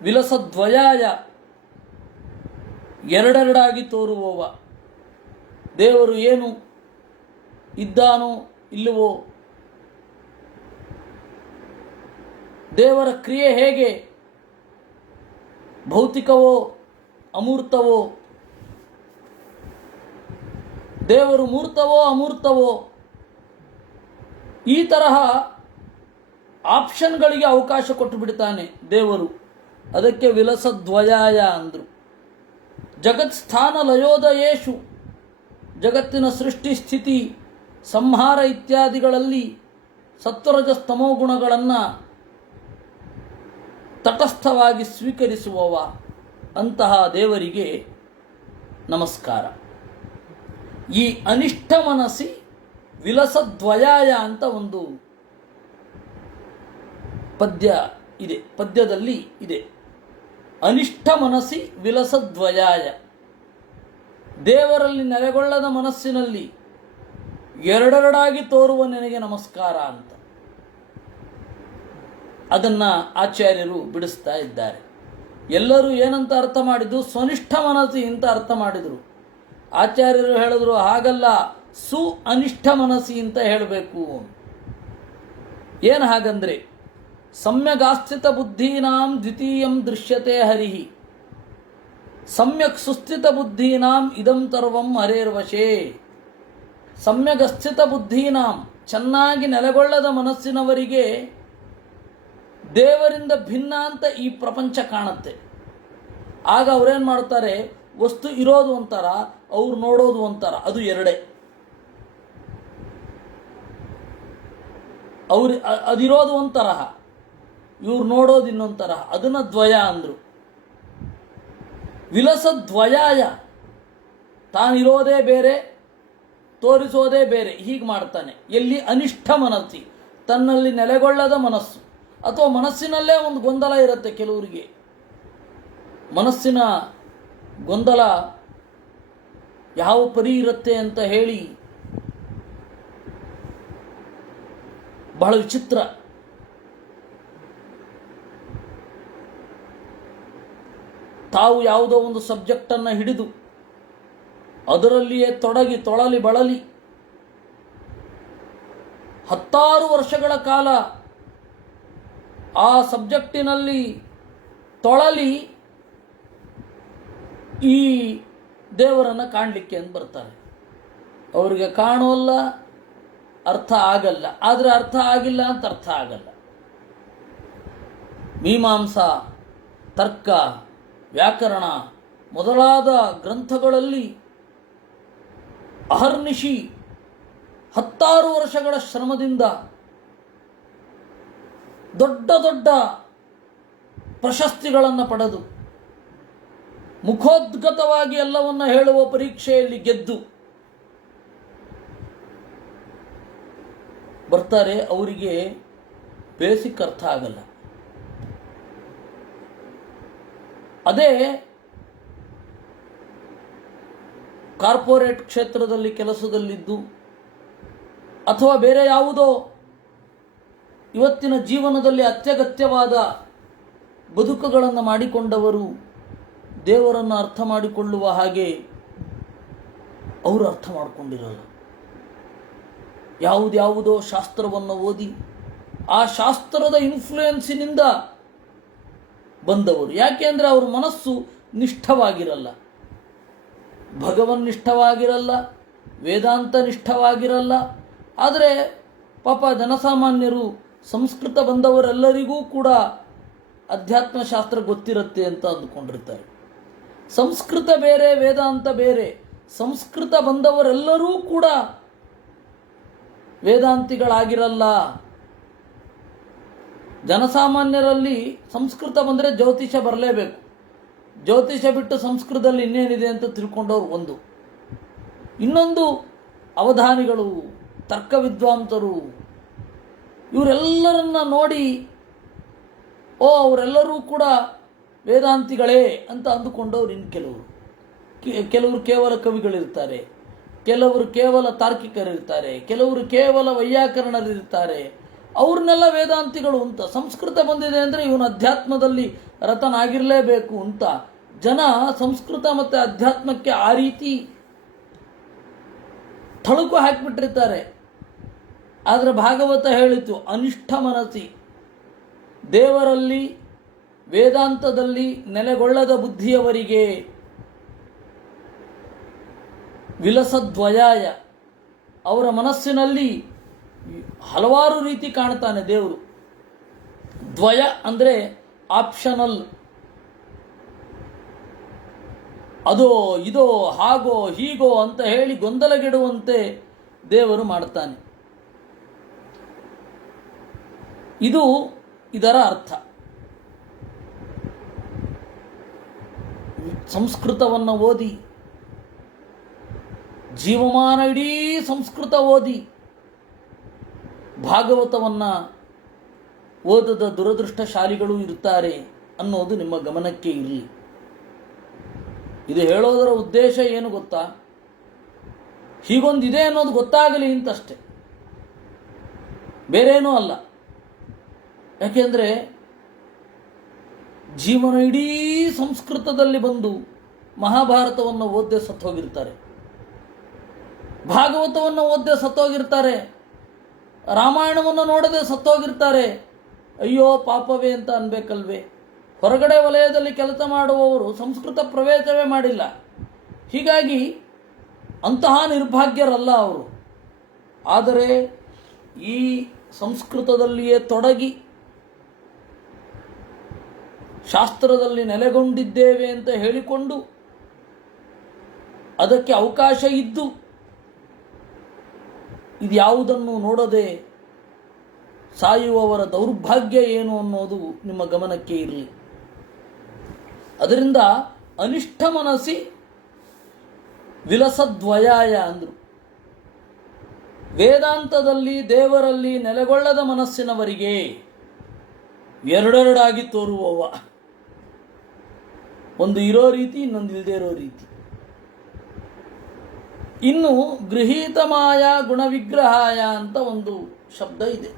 ವಿಲಸದ್ವಯಾಯ, ಎರಡೆರಡಾಗಿ ತೋರುವವ. ದೇವರು ಏನು ಇದ್ದಾನೋ ಇಲ್ಲವೋ, ದೇವರ ಕ್ರಿಯೆ ಹೇಗೆ, ಭೌತಿಕವೋ ಅಮೂರ್ತವೋ, ದೇವರು ಮೂರ್ತವೋ ಅಮೂರ್ತವೋ, ಈ ತರಹ ಆಪ್ಷನ್ಗಳಿಗೆ ಅವಕಾಶ ಕೊಟ್ಟು ಬಿಡ್ತಾನೆ ದೇವರು. ಅದಕ್ಕೆ ವಿಲಸದ್ವಯಾಯ ಅಂದರು. ಜಗತ್ಸ್ಥಾನ ಲಯೋದಯೇಷು, ಜಗತ್ತಿನ ಸೃಷ್ಟಿ ಸ್ಥಿತಿ ಸಂಹಾರ ಇತ್ಯಾದಿಗಳಲ್ಲಿ ಸತ್ವರಜಸ್ತಮೋ ಗುಣಗಳನ್ನು ತಟಸ್ಥವಾಗಿ ಸ್ವೀಕರಿಸುವವ ಅಂತಹ ದೇವರಿಗೆ ನಮಸ್ಕಾರ. ಈ ಅನಿಷ್ಠ ಮನಸ್ಸಿ ವಿಲಸದ್ವಯಾಯ ಅಂತ ಒಂದು ಪದ್ಯ ಇದೆ, ಪದ್ಯದಲ್ಲಿ ಇದೆ. ಅನಿಷ್ಠ ಮನಸ್ಸಿ ವಿಲಸದ್ವಯಾಯ, ದೇವರಲ್ಲಿ ನೆಲೆಗೊಳ್ಳದ ಮನಸ್ಸಿನಲ್ಲಿ ಎರಡೆರಡಾಗಿ ತೋರುವ ನಿನಗೆ ನಮಸ್ಕಾರ ಅಂತ ಅದನ್ನು ಆಚಾರ್ಯರು ಬಿಡಿಸ್ತಾ ಇದ್ದಾರೆ. ಎಲ್ಲರೂ ಏನಂತ ಅರ್ಥ ಮಾಡಿದ್ರು? ಸ್ವನಿಷ್ಠ ಮನಸ್ಸಿ ಅಂತ ಅರ್ಥ ಮಾಡಿದರು. ಆಚಾರ್ಯರು ಹೇಳಿದ್ರು ಹಾಗಲ್ಲ, ಸು ಅನಿಷ್ಠ ಮನಸ್ಸಿ ಅಂತ ಹೇಳಬೇಕು. ಏನು ಹಾಗಂದ್ರೆ, ಸಮ್ಯಗಾಸ್ಥಿತ ಬುದ್ಧೀನಾಂ ದ್ವಿತೀಯಂ ದೃಶ್ಯತೆ ಹರಿಹಿ, ಸಮ್ಯಕ್ ಸುಸ್ಥಿತ ಬುದ್ಧೀನಾಂ ಇದಂ ಸರ್ವಂ ಹರೇರ್ವಶೇ. ಸಮ್ಯಗಸ್ಥಿತ ಬುದ್ಧೀನಾಂ, ಚೆನ್ನಾಗಿ ನೆಲೆಗೊಳ್ಳದ ಮನಸ್ಸಿನವರಿಗೆ ದೇವರಿಂದ ಭಿನ್ನ ಅಂತ ಈ ಪ್ರಪಂಚ ಕಾಣುತ್ತೆ. ಆಗ ಅವ್ರೇನು ಮಾಡ್ತಾರೆ? ವಸ್ತು ಇರೋದು ಒಂಥರ, ಅವ್ರು ನೋಡೋದು ಒಂಥರ, ಅದು ಎರಡೇ. ಅವ್ರು ಅದಿರೋದು ಒಂಥರ, ಇವ್ರು ನೋಡೋದು ಇನ್ನೊಂದು ತರಹ, ಅದನ್ನು ದ್ವಯ ಅಂದರು. ವಿಲಸದ್ವಯಾಯ, ತಾನಿರೋದೇ ಬೇರೆ, ತೋರಿಸೋದೇ ಬೇರೆ, ಹೀಗೆ ಮಾಡ್ತಾನೆ. ಎಲ್ಲಿ ಅನಿಷ್ಠ ಮನಸ್ಸಿ, ತನ್ನಲ್ಲಿ ನೆಲೆಗೊಳ್ಳದ ಮನಸ್ಸು, ಅಥವಾ ಮನಸ್ಸಿನಲ್ಲೇ ಒಂದು ಗೊಂದಲ ಇರುತ್ತೆ ಕೆಲವರಿಗೆ. ಮನಸ್ಸಿನ ಗೊಂದಲ ಯಾವ ಪರಿ ಇರುತ್ತೆ ಅಂತ ಹೇಳಿ ಬಹಳ ವಿಚಿತ್ರ. ತಾವು ಯಾವುದೋ ಒಂದು ಸಬ್ಜೆಕ್ಟನ್ನು ಹಿಡಿದು ಅದರಲ್ಲಿಯೇ ತೊಡಗಿ ತೊಳಲಿ ಬಳಲಿ 10 ವರ್ಷಗಳ ಕಾಲ ಆ ಸಬ್ಜೆಕ್ಟಿನಲ್ಲಿ ತೊಳಲಿ ಈ ದೇವರನ್ನು ಕಾಣಲಿಕ್ಕೆ ಅಂತ ಬರ್ತಾರೆ. ಅವರಿಗೆ ಕಾಣೋಲ್ಲ, ಅರ್ಥ ಆಗಲ್ಲ. ಆದರೆ ಅರ್ಥ ಆಗಿಲ್ಲ ಅಂತ ಅರ್ಥ ಆಗಲ್ಲ. ಮೀಮಾಂಸಾ, ತರ್ಕ, ವ್ಯಾಕರಣ ಮೊದಲಾದ ಗ್ರಂಥಗಳಲ್ಲಿ ಅಹರ್ನಿಶಿ 10 ವರ್ಷಗಳ ಶ್ರಮದಿಂದ ದೊಡ್ಡ ದೊಡ್ಡ ಪ್ರಶಸ್ತಿಗಳನ್ನು ಪಡೆದು ಮುಖೋದ್ಗತವಾಗಿ ಎಲ್ಲವನ್ನ ಹೇಳುವ ಪರೀಕ್ಷೆಯಲ್ಲಿ ಗೆದ್ದು ಬರ್ತಾರೆ. ಅವರಿಗೆ ಬೇಸಿಕ್ ಅರ್ಥ ಆಗಲ್ಲ. ಅದೇ ಕಾರ್ಪೊರೇಟ್ ಕ್ಷೇತ್ರದಲ್ಲಿ ಕೆಲಸದಲ್ಲಿದ್ದು ಅಥವಾ ಬೇರೆ ಯಾವುದೋ ಇವತ್ತಿನ ಜೀವನದಲ್ಲಿ ಅತ್ಯಗತ್ಯವಾದ ಬದುಕುಗಳನ್ನು ಮಾಡಿಕೊಂಡವರು ದೇವರನ್ನು ಅರ್ಥ ಮಾಡಿಕೊಳ್ಳುವ ಹಾಗೆ ಅವರು ಅರ್ಥ ಮಾಡಿಕೊಂಡಿರಲ್ಲ. ಯಾವುದ್ಯಾವುದೋ ಶಾಸ್ತ್ರವನ್ನು ಓದಿ ಆ ಶಾಸ್ತ್ರದ ಇನ್ಫ್ಲೂಯೆನ್ಸಿನಿಂದ ಬಂದವರು. ಯಾಕೆ ಅಂದರೆ ಅವ್ರ ಮನಸ್ಸು ನಿಷ್ಠವಾಗಿರಲ್ಲ, ಭಗವನ್ನಿಷ್ಠವಾಗಿರಲ್ಲ, ವೇದಾಂತ ನಿಷ್ಠವಾಗಿರಲ್ಲ. ಆದರೆ ಪಾಪ ಜನಸಾಮಾನ್ಯರು ಸಂಸ್ಕೃತ ಬಂದವರೆಲ್ಲರಿಗೂ ಕೂಡ ಅಧ್ಯಾತ್ಮಶಾಸ್ತ್ರ ಗೊತ್ತಿರುತ್ತೆ ಅಂತ ಅಂದುಕೊಂಡಿರ್ತಾರೆ. ಸಂಸ್ಕೃತ ಬೇರೆ, ವೇದಾಂತ ಬೇರೆ. ಸಂಸ್ಕೃತ ಬಂದವರೆಲ್ಲರೂ ಕೂಡ ವೇದಾಂತಿಗಳಾಗಿರಲ್ಲ. ಜನಸಾಮಾನ್ಯರಲ್ಲಿ ಸಂಸ್ಕೃತ ಬಂದರೆ ಜ್ಯೋತಿಷ ಬರಲೇಬೇಕು. ಜ್ಯೋತಿಷ ಬಿಟ್ಟು ಸಂಸ್ಕೃತದಲ್ಲಿ ಇನ್ನೇನಿದೆ ಅಂತ ತಿಳ್ಕೊಂಡವ್ರು ಒಂದು. ಇನ್ನೊಂದು ಅವಧಾನಿಗಳು, ತರ್ಕ ವಿದ್ವಾಂಸರು, ಇವರೆಲ್ಲರನ್ನ ನೋಡಿ ಅವರೆಲ್ಲರೂ ಕೂಡ ವೇದಾಂತಿಗಳೇ ಅಂತ ಅಂದುಕೊಂಡವ್ರು ಇನ್ನು ಕೆಲವರು ಕೇವಲ ಕವಿಗಳಿರ್ತಾರೆ, ಕೆಲವರು ಕೇವಲ ತಾರ್ಕಿಕರಿರ್ತಾರೆ, ಕೆಲವರು ಕೇವಲ ವೈಯಾಕರಣರಿರ್ತಾರೆ. ಅವ್ರನ್ನೆಲ್ಲ ವೇದಾಂತಿಗಳು ಅಂತ. ಸಂಸ್ಕೃತ ಬಂದಿದೆ ಅಂದರೆ ಇವನು ಅಧ್ಯಾತ್ಮದಲ್ಲಿ ರತನಾಗಿರಲೇಬೇಕು ಅಂತ ಜನ ಸಂಸ್ಕೃತ ಮತ್ತು ಅಧ್ಯಾತ್ಮಕ್ಕೆ ಆ ರೀತಿ ಥಳುಕು ಹಾಕಿಬಿಟ್ಟಿರ್ತಾರೆ. ಆದರೆ ಭಾಗವತ ಹೇಳಿತು, ಅನಿಷ್ಠ ಮನಸ್ಸಿ, ದೇವರಲ್ಲಿ ವೇದಾಂತದಲ್ಲಿ ನೆಲೆಗೊಳ್ಳದ ಬುದ್ಧಿಯವರಿಗೆ ವಿಲಸದ್ವಯಾಯ, ಅವರ ಮನಸ್ಸಿನಲ್ಲಿ ಹಲವಾರು ರೀತಿ ಕಾಣ್ತಾನೆ ದೇವರು. ದ್ವಯ ಅಂದರೆ ಆಪ್ಷನಲ್, ಅದೋ ಇದೋ ಹಾಗೋ ಹೀಗೋ ಅಂತ ಹೇಳಿ ಗೊಂದಲಗೆಡುವಂತೆ ದೇವರು ಮಾಡ್ತಾನೆ. ಇದು ಇದರ ಅರ್ಥ. ಸಂಸ್ಕೃತವನ್ನು ಓದಿ, ಜೀವಮಾನ ಇಡೀ ಸಂಸ್ಕೃತ ಓದಿ ಭಾಗವತವನ್ನು ಓದದ ದುರದೃಷ್ಟಶಾಲಿಗಳು ಇರ್ತಾರೆ ಅನ್ನೋದು ನಿಮ್ಮ ಗಮನಕ್ಕೆ ಇರಲಿ. ಇದು ಹೇಳೋದರ ಉದ್ದೇಶ ಏನು ಗೊತ್ತಾ? ಹೀಗೊಂದಿದೆ ಅನ್ನೋದು ಗೊತ್ತಾಗಲಿ ಅಂತಷ್ಟೆ, ಬೇರೇನೂ ಅಲ್ಲ. ಯಾಕೆಂದರೆ ಜೀವನ ಇಡೀ ಸಂಸ್ಕೃತದಲ್ಲಿ ಬಂದು ಮಹಾಭಾರತವನ್ನು ಓದ್ದೆ ಸತ್ತೋಗಿರ್ತಾರೆ, ಭಾಗವತವನ್ನು ಓದ್ದೆ ಸತ್ತೋಗಿರ್ತಾರೆ, ರಾಮಾಯಣವನ್ನು ನೋಡದೆ ಸತ್ತೋಗಿರ್ತಾರೆ. ಅಯ್ಯೋ ಪಾಪವೇ ಅಂತ ಅನ್ಬೇಕಲ್ವೇ? ಹೊರಗಡೆ ವಲಯದಲ್ಲಿ ಕೆಲಸ ಮಾಡುವವರು ಸಂಸ್ಕೃತ ಪ್ರವೇಶವೇ ಮಾಡಿಲ್ಲ. ಹೀಗಾಗಿ ಅಂತಹ ನಿರ್ಭಾಗ್ಯರಲ್ಲ ಅವರು. ಆದರೆ ಈ ಸಂಸ್ಕೃತದಲ್ಲಿಯೇ ತೊಡಗಿ ಶಾಸ್ತ್ರದಲ್ಲಿ ನೆಲೆಗೊಂಡಿದ್ದೇವೆ ಅಂತ ಹೇಳಿಕೊಂಡು ಅದಕ್ಕೆ ಅವಕಾಶ ಇದ್ದು ಇದ್ಯಾವುದನ್ನು ನೋಡದೆ ಸಾಯುವವರ ದೌರ್ಭಾಗ್ಯ ಏನು ಅನ್ನೋದು ನಿಮ್ಮ ಗಮನಕ್ಕೆ ಇರಲಿ. ಅದರಿಂದ ಅನಿಷ್ಠ ಮನಸ್ಸಿ ವಿಲಸದ್ವಯಾಯ ಅಂದರು. ವೇದಾಂತದಲ್ಲಿ ದೇವರಲ್ಲಿ ನೆಲೆಗೊಳ್ಳದ ಮನಸ್ಸಿನವರಿಗೆ ಎರಡೆರಡಾಗಿ ತೋರುವವ, ಒಂದು ಇರೋ ರೀತಿ ಇನ್ನೊಂದು ಇಲ್ಲದೆ ಇರೋ ರೀತಿ. ಇನ್ನು ಗೃಹೀತ ಮಾಯಾ ಗುಣವಿಗ್ರಹಾಯ ಅಂತ ಒಂದು ಶಬ್ದ ಇದೆ.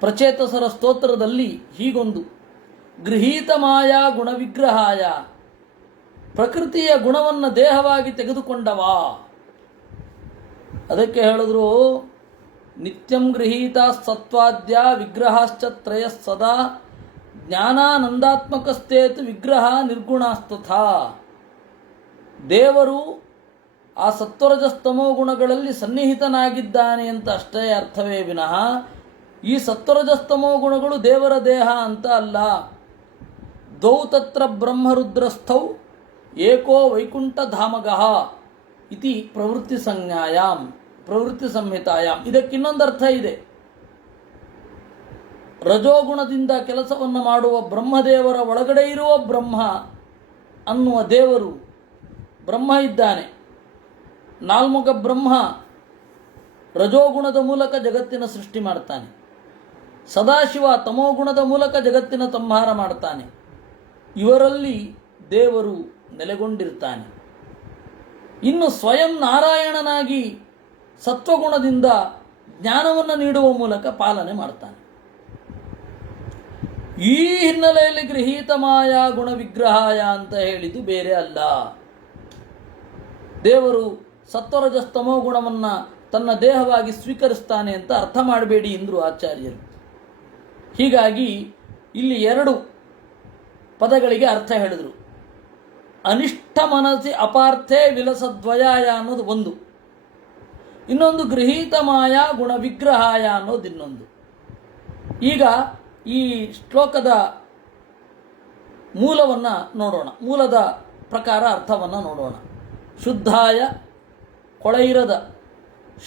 ಪ್ರಚೇತಸರ ಸ್ತೋತ್ರದಲ್ಲಿ ಹೀಗೊಂದು ಗೃಹೀತ ಮಾಯಾ ಗುಣವಿಗ್ರಹಾಯ, ಪ್ರಕೃತಿಯ ಗುಣವನ್ನು ದೇಹವಾಗಿ ತೆಗೆದುಕೊಂಡವ. ಅದಕ್ಕೆ ಹೇಳಿದ್ರು ನಿತ್ಯಂ ಗೃಹೀತ ಸತ್ವಾದ್ಯ ವಿಗ್ರಹಾಶ್ಚ ತ್ರಯ ಸದಾ ಜ್ಞಾನಾನಂದಾತ್ಮಕಸ್ತೇತು ವಿಗ್ರಹ ನಿರ್ಗುಣಾಸ್ತಥಾ. ದೇವರು ಆ ಸತ್ವರಜಸ್ತಮೋ ಗುಣಗಳಲ್ಲಿ ಸನ್ನಿಹಿತನಾಗಿದ್ದಾನೆ ಅಂತ ಅಷ್ಟೇ ಅರ್ಥವೇ ವಿನಃ ಈ ಸತ್ವರಜಸ್ತಮೋ ಗುಣಗಳು ದೇವರ ದೇಹ ಅಂತ ಅಲ್ಲ. ದ್ವೌ ತತ್ರ ಬ್ರಹ್ಮರುದ್ರಸ್ಥೌ ಏಕೋ ವೈಕುಂಠಧಾಮಗಃ ಇತಿ ಪ್ರವೃತ್ತಿ ಸಂಜ್ಞಾಯಾಮ್ ಪ್ರವೃತ್ತಿ ಸಂಹಿತಾಯಾಮ್. ಇದಕ್ಕಿನ್ನೊಂದು ಅರ್ಥ ಇದೆ. ರಜೋಗುಣದಿಂದ ಕೆಲಸವನ್ನು ಮಾಡುವ ಬ್ರಹ್ಮದೇವರ ಒಳಗಡೆ ಇರುವ ಬ್ರಹ್ಮ ಅನ್ನುವ ದೇವರು ಬ್ರಹ್ಮ ಇದ್ದಾನೆ. ನಾಲ್ಮುಖ ಬ್ರಹ್ಮ ರಜೋಗುಣದ ಮೂಲಕ ಜಗತ್ತಿನ ಸೃಷ್ಟಿ ಮಾಡ್ತಾನೆ. ಸದಾಶಿವ ತಮೋಗುಣದ ಮೂಲಕ ಜಗತ್ತಿನ ಸಂಹಾರ ಮಾಡ್ತಾನೆ. ಇವರಲ್ಲಿ ದೇವರು ನೆಲೆಗೊಂಡಿರ್ತಾನೆ. ಇನ್ನು ಸ್ವಯಂ ನಾರಾಯಣನಾಗಿ ಸತ್ವಗುಣದಿಂದ ಜ್ಞಾನವನ್ನು ನೀಡುವ ಮೂಲಕ ಪಾಲನೆ ಮಾಡ್ತಾನೆ. ಈ ಹಿನ್ನೆಲೆಯಲ್ಲಿ ಗೃಹೀತ ಮಾಯಾ ಗುಣ ವಿಗ್ರಹಾಯ ಅಂತ ಹೇಳಿದ್ದು ಬೇರೆ ಅಲ್ಲ. ದೇವರು ಸತ್ವರಜಸ್ತಮೋ ಗುಣವನ್ನು ತನ್ನ ದೇಹವಾಗಿ ಸ್ವೀಕರಿಸ್ತಾನೆ ಅಂತ ಅರ್ಥ ಮಾಡಬೇಡಿ ಎಂದರು ಆಚಾರ್ಯರು. ಹೀಗಾಗಿ ಇಲ್ಲಿ ಎರಡು ಪದಗಳಿಗೆ ಅರ್ಥ ಹೇಳಿದರು. ಅನಿಷ್ಠ ಮನಸ್ಸಿ ಅಪಾರ್ಥೆ ವಿಲಸದ್ವಯಾಯ ಅನ್ನೋದು ಒಂದು, ಇನ್ನೊಂದು ಗೃಹೀತ ಮಾಯಾ ಗುಣ ವಿಗ್ರಹಾಯ ಅನ್ನೋದು ಇನ್ನೊಂದು. ಈಗ ಈ ಶ್ಲೋಕದ ಮೂಲವನ್ನು ನೋಡೋಣ, ಮೂಲದ ಪ್ರಕಾರ ಅರ್ಥವನ್ನು ನೋಡೋಣ. ಶುದ್ಧಾಯ ಕೊಳೆಯಿರದ,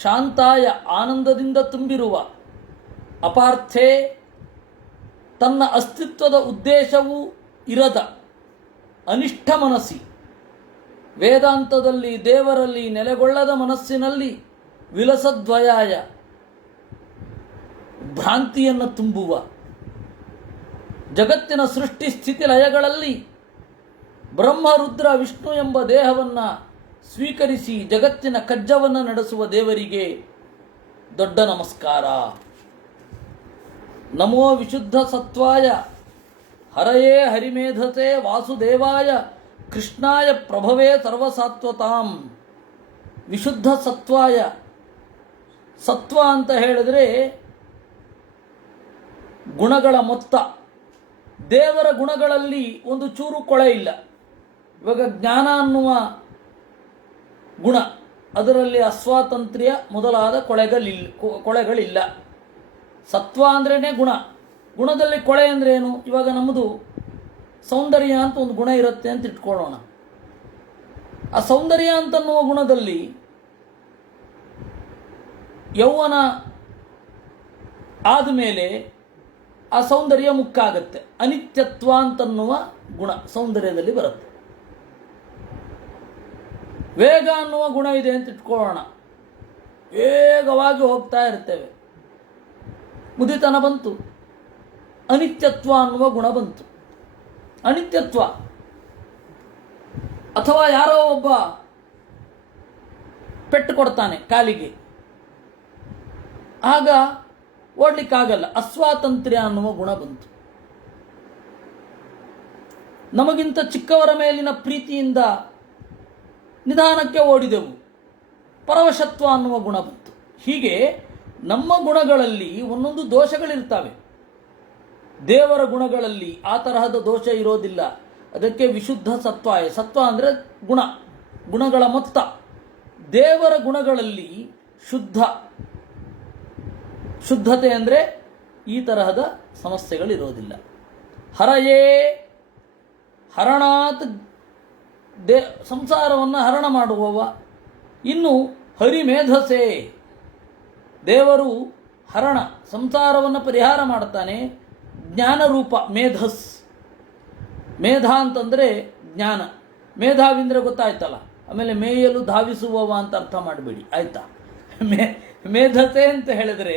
ಶಾಂತಾಯ ಆನಂದದಿಂದ ತುಂಬಿರುವ, ಅಪಾರ್ಥೆ ತನ್ನ ಅಸ್ತಿತ್ವದ ಉದ್ದೇಶವೂ ಇರದ ಅನಿಷ್ಠ ಮನಸ್ಸಿ, ವೇದಾಂತದಲ್ಲಿ ದೇವರಲ್ಲಿ ನೆಲೆಗೊಳ್ಳದ ಮನಸ್ಸಿನಲ್ಲಿ ವಿಲಸದ್ವಯಾಯ ಭ್ರಾಂತಿಯನ್ನು ತುಂಬುವ, ಜಗತ್ತಿನ ಸೃಷ್ಟಿ ಸ್ಥಿತಿ ಲಯಗಳಲ್ಲಿ ಬ್ರಹ್ಮ ರುದ್ರ ವಿಷ್ಣು ಎಂಬ ದೇಹವನ್ನು ಸ್ವೀಕರಿಸಿ ಜಗತ್ತಿನ ಕಜ್ಜವನ್ನು ನಡೆಸುವ ದೇವರಿಗೆ ದೊಡ್ಡ ನಮಸ್ಕಾರ. ನಮೋ ವಿಶುದ್ಧ ಸತ್ವಾಯ ಹರಯೇ ಹರಿಮೇಧಸೆ ವಾಸುದೇವಾಯ ಕೃಷ್ಣಾಯ ಪ್ರಭವೇ ಸರ್ವಸಾತ್ವತಾಂ. ವಿಶುದ್ಧ ಸತ್ವಾಯ, ಸತ್ವ ಅಂತ ಹೇಳಿದ್ರೆ ಗುಣಗಳ ಮೊತ್ತ. ದೇವರ ಗುಣಗಳಲ್ಲಿ ಒಂದು ಚೂರು ಕೊಳೆ ಇಲ್ಲ. ಇವಾಗ ಜ್ಞಾನ ಅನ್ನುವ ಗುಣ, ಅದರಲ್ಲಿ ಅಸ್ವಾತಂತ್ರ್ಯ ಮೊದಲಾದ ಕೊಳೆಗಳಿಲ್ಲ. ಸತ್ವ ಅಂದ್ರೇ ಗುಣ, ಗುಣದಲ್ಲಿ ಕೊಳೆ ಅಂದ್ರೆ ಏನು? ಇವಾಗ ನಮ್ಮದು ಸೌಂದರ್ಯ ಅಂತ ಒಂದು ಗುಣ ಇರುತ್ತೆ ಅಂತ ಇಟ್ಕೊಳ್ಳೋಣ. ಆ ಸೌಂದರ್ಯ ಅಂತನ್ನುವ ಗುಣದಲ್ಲಿ ಯೌವನ ಆದಮೇಲೆ ಆ ಸೌಂದರ್ಯ ಮುಕ್ಕಾಗತ್ತೆ. ಅನಿತ್ಯತ್ವ ಅಂತನ್ನುವ ಗುಣ ಸೌಂದರ್ಯದಲ್ಲಿ ಬರುತ್ತೆ. ವೇಗ ಅನ್ನುವ ಗುಣ ಇದೆ ಅಂತ ಇಟ್ಕೊಳ್ಳೋಣ, ವೇಗವಾಗಿ ಹೋಗ್ತಾ ಇರ್ತೇವೆ. ಮುದಿತನ ಬಂತು, ಅನಿತ್ಯತ್ವ ಅನ್ನುವ ಗುಣ ಬಂತು. ಅನಿತ್ಯತ್ವ. ಅಥವಾ ಯಾರೋ ಒಬ್ಬ ಪೆಟ್ಟು ಕೊಡ್ತಾನೆ ಕಾಲಿಗೆ, ಆಗ ಓಡ್ಲಿಕ್ಕಾಗಲ್ಲ, ಅಸ್ವಾತಂತ್ರ್ಯ ಅನ್ನುವ ಗುಣ ಬಂತು. ನಮಗಿಂತ ಚಿಕ್ಕವರ ಮೇಲಿನ ಪ್ರೀತಿಯಿಂದ ನಿಧಾನಕ್ಕೆ ಓಡಿದೆವು, ಪರವಶತ್ವ ಅನ್ನುವ ಗುಣ ಬಂತು. ಹೀಗೆ ನಮ್ಮ ಗುಣಗಳಲ್ಲಿ ಒಂದೊಂದು ದೋಷಗಳಿರ್ತವೆ. ದೇವರ ಗುಣಗಳಲ್ಲಿ ಆ ತರಹದ ದೋಷ ಇರೋದಿಲ್ಲ. ಅದಕ್ಕೆ ವಿಶುದ್ಧ ಸತ್ವಾಯ. ಸತ್ವ ಅಂದರೆ ಗುಣ, ಗುಣಗಳ ಮೊತ್ತ. ದೇವರ ಗುಣಗಳಲ್ಲಿ ಶುದ್ಧತೆ ಅಂದರೆ ಈ ತರಹದ ಸಮಸ್ಯೆಗಳಿರೋದಿಲ್ಲ. ಹರಯೇ, ಹರಣಾತ್ ಸಂಸಾರವನ್ನು ಹರಣ ಮಾಡುವವ. ಇನ್ನು ಹರಿಮೇಧಸೆ, ದೇವರು ಹರಣ ಸಂಸಾರವನ್ನು ಪರಿಹಾರ ಮಾಡ್ತಾನೆ. ಜ್ಞಾನರೂಪ ಮೇಧಸ್, ಮೇಧ ಅಂತಂದರೆ ಜ್ಞಾನ. ಮೇಧಾವಿಂದ್ರೆ ಗೊತ್ತಾಯ್ತಲ್ಲ. ಆಮೇಲೆ ಮೇಯಲು ಧಾವಿಸುವವ ಅಂತ ಅರ್ಥ ಮಾಡಬೇಡಿ, ಆಯ್ತಾ? ಮೇಧತೆ ಅಂತ ಹೇಳಿದ್ರೆ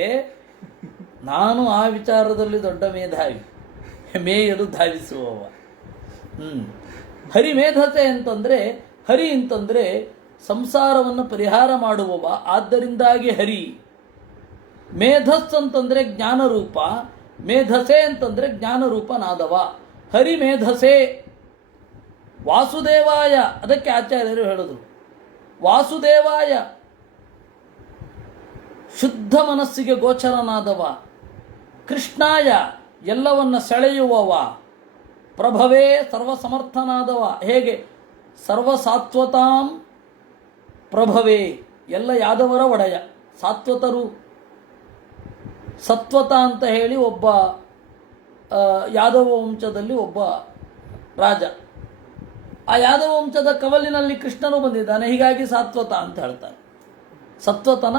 ನಾನು ಆ ವಿಚಾರದಲ್ಲಿ ದೊಡ್ಡ ಮೇಧಾವಿ, ಮೇಯಲು ಧಾವಿಸುವವ. ಹರಿಮೇಧತೆ ಅಂತಂದರೆ, ಹರಿ ಅಂತಂದರೆ ಸಂಸಾರವನ್ನು ಪರಿಹಾರ ಮಾಡುವವ, ಆದ್ದರಿಂದಾಗಿ ಹರಿ. ಮೇಧಸ್ ಅಂತಂದರೆ ಜ್ಞಾನರೂಪ, ಮೇಧಸೆ ಅಂತಂದರೆ ಜ್ಞಾನರೂಪನಾದವ. ಹರಿ ಮೇಧಸೆ ವಾಸುದೇವಾಯ, ಅದಕ್ಕೆ ಆಚಾರ್ಯರು ಹೇಳಿದರು ವಾಸುದೇವಾಯ, ಶುದ್ಧ ಮನಸ್ಸಿಗೆ ಗೋಚರನಾದವ. ಕೃಷ್ಣಾಯ, ಎಲ್ಲವನ್ನ ಸೆಳೆಯುವವ. ಪ್ರಭವೇ, ಸರ್ವಸಮರ್ಥನಾದವ. ಹೇಗೆ ಸರ್ವಸಾತ್ವತಾಂ ಪ್ರಭವೇ, ಎಲ್ಲ ಯಾದವರ ಒಡೆಯ. ಸಾತ್ವತರು, ಸತ್ವತ ಅಂತ ಹೇಳಿ ಒಬ್ಬ ಯಾದವ ವಂಶದಲ್ಲಿ ಒಬ್ಬ ರಾಜ. ಆ ಯಾದವ ವಂಶದ ಕವಲಿನಲ್ಲಿ ಕೃಷ್ಣನು ಬಂದಿದ್ದಾನೆ, ಹೀಗಾಗಿ ಸಾತ್ವತ ಅಂತ ಹೇಳ್ತಾರೆ. ಸತ್ವತನ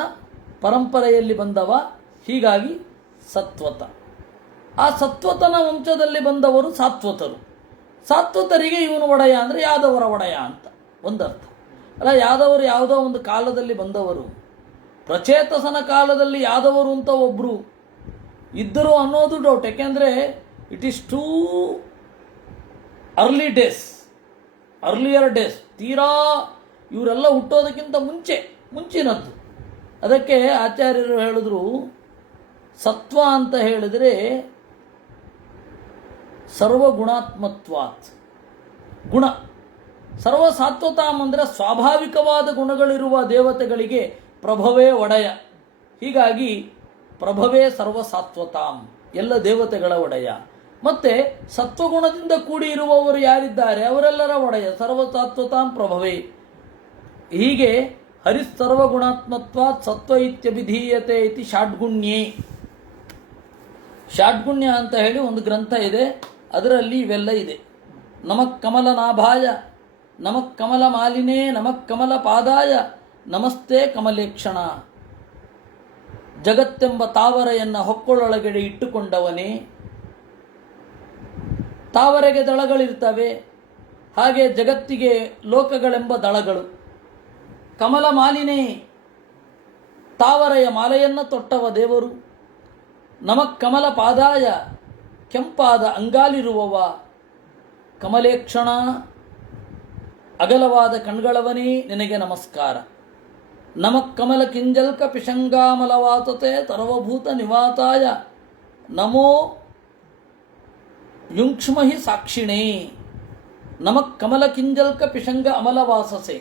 ಪರಂಪರೆಯಲ್ಲಿ ಬಂದವ, ಹೀಗಾಗಿ ಸತ್ವತ. ಆ ಸತ್ವತನ ವಂಶದಲ್ಲಿ ಬಂದವರು ಸಾತ್ವತರು. ಸಾತ್ವತರಿಗೆ ಇವನು ಒಡೆಯ ಅಂದರೆ ಯಾದವರ ಒಡೆಯ ಅಂತ ಒಂದರ್ಥ. ಅಲ್ಲ, ಯಾದವರು ಯಾವುದೋ ಒಂದು ಕಾಲದಲ್ಲಿ ಬಂದವರು, ಪ್ರಚೇತಸನ ಕಾಲದಲ್ಲಿ ಯಾದವರು ಅಂತ ಒಬ್ಬರು ಇದ್ದರು ಅನ್ನೋದು ಡೌಟ್. ಯಾಕೆಂದರೆ it is two earlier days, ತೀರಾ ಇವರೆಲ್ಲ ಹುಟ್ಟೋದಕ್ಕಿಂತ ಮುಂಚಿನದ್ದು. ಅದಕ್ಕೆ ಆಚಾರ್ಯರು ಹೇಳಿದ್ರು, ಸತ್ವ ಅಂತ ಹೇಳಿದರೆ ಸರ್ವಗುಣಾತ್ಮತ್ವಾತ್, ಗುಣ. ಸರ್ವಸಾತ್ವತಾಂ ಅಂದರೆ ಸ್ವಾಭಾವಿಕವಾದ ಗುಣಗಳಿರುವ ದೇವತೆಗಳಿಗೆ ಪ್ರಭವೇ ಒಡೆಯ. ಹೀಗಾಗಿ ಪ್ರಭವೇ ಸರ್ವಸಾತ್ವತಾಂ, ಎಲ್ಲ ದೇವತೆಗಳ ಒಡೆಯ. ಮತ್ತೆ ಸತ್ವಗುಣದಿಂದ ಕೂಡಿ ಇರುವವರು ಯಾರಿದ್ದಾರೆ ಅವರೆಲ್ಲರ ಒಡೆಯ, ಸರ್ವಸಾತ್ವತಾಂ ಪ್ರಭವೇ. ಹೀಗೆ ಹರಿಸ್ಸರ್ವಗುಣಾತ್ಮತ್ವಾತ್ ಸತ್ವ ಇತ್ಯಭಿಧೀಯತೆ ಇತಿ ಷಾಡ್ಗುಣ್ಯೇ. ಷಾಡ್ಗುಣ್ಯ ಅಂತ ಹೇಳಿ ಒಂದು ಗ್ರಂಥ ಇದೆ, ಅದರಲ್ಲಿ ಇವೆಲ್ಲ ಇದೆ. ನಮಃ ಕಮಲನಾಭಾಯ, ನಮಃ ಕಮಲ ಮಾಲಿನೇ, ನಮಃ ಕಮಲ ಪಾದಾಯ, ನಮಸ್ತೆ ಕಮಲೇಕ್ಷಣ. ಜಗತ್ತೆಂಬ ತಾವರೆಯನ್ನು ಹೊಕ್ಕಳೊಳಗಡೆ ಇಟ್ಟುಕೊಂಡವನೇ. ತಾವರೆಗೆ ದಳಗಳಿರ್ತವೆ, ಹಾಗೆ ಜಗತ್ತಿಗೆ ಲೋಕಗಳೆಂಬ ದಳಗಳು. ಕಮಲ ಮಾಲಿನೇ, ತಾವರೆಯ ಮಾಲೆಯನ್ನು ತೊಟ್ಟವ ದೇವರು. ನಮಃ ಕಮಲ ಪಾದಾಯ, ಕೆಂಪಾದ ಅಂಗಾಲಿರುವವ. ಕಮಲೇಕ್ಷಣ, ಅಗಲವಾದ ಕಣ್ಗಳವನೇ ನಿನಗೆ ನಮಸ್ಕಾರ. ನಮಃ ಕಮಲ ಕಿಂಜಲ್ಕ ಪಿಶಂಗಾಮಲವಾತತೆ ಸರ್ವಭೂತ ನಿವಾತಾಯ, ನಮೋ ಯುಂಕ್ಷ್ಮಹಿ ಸಾಕ್ಷಿಣೇ. ನಮಃ ಕಮಲ ಕಿಂಜಲ್ಕ ಪಿಶಂಗ ಅಮಲವಾಸಸೆ.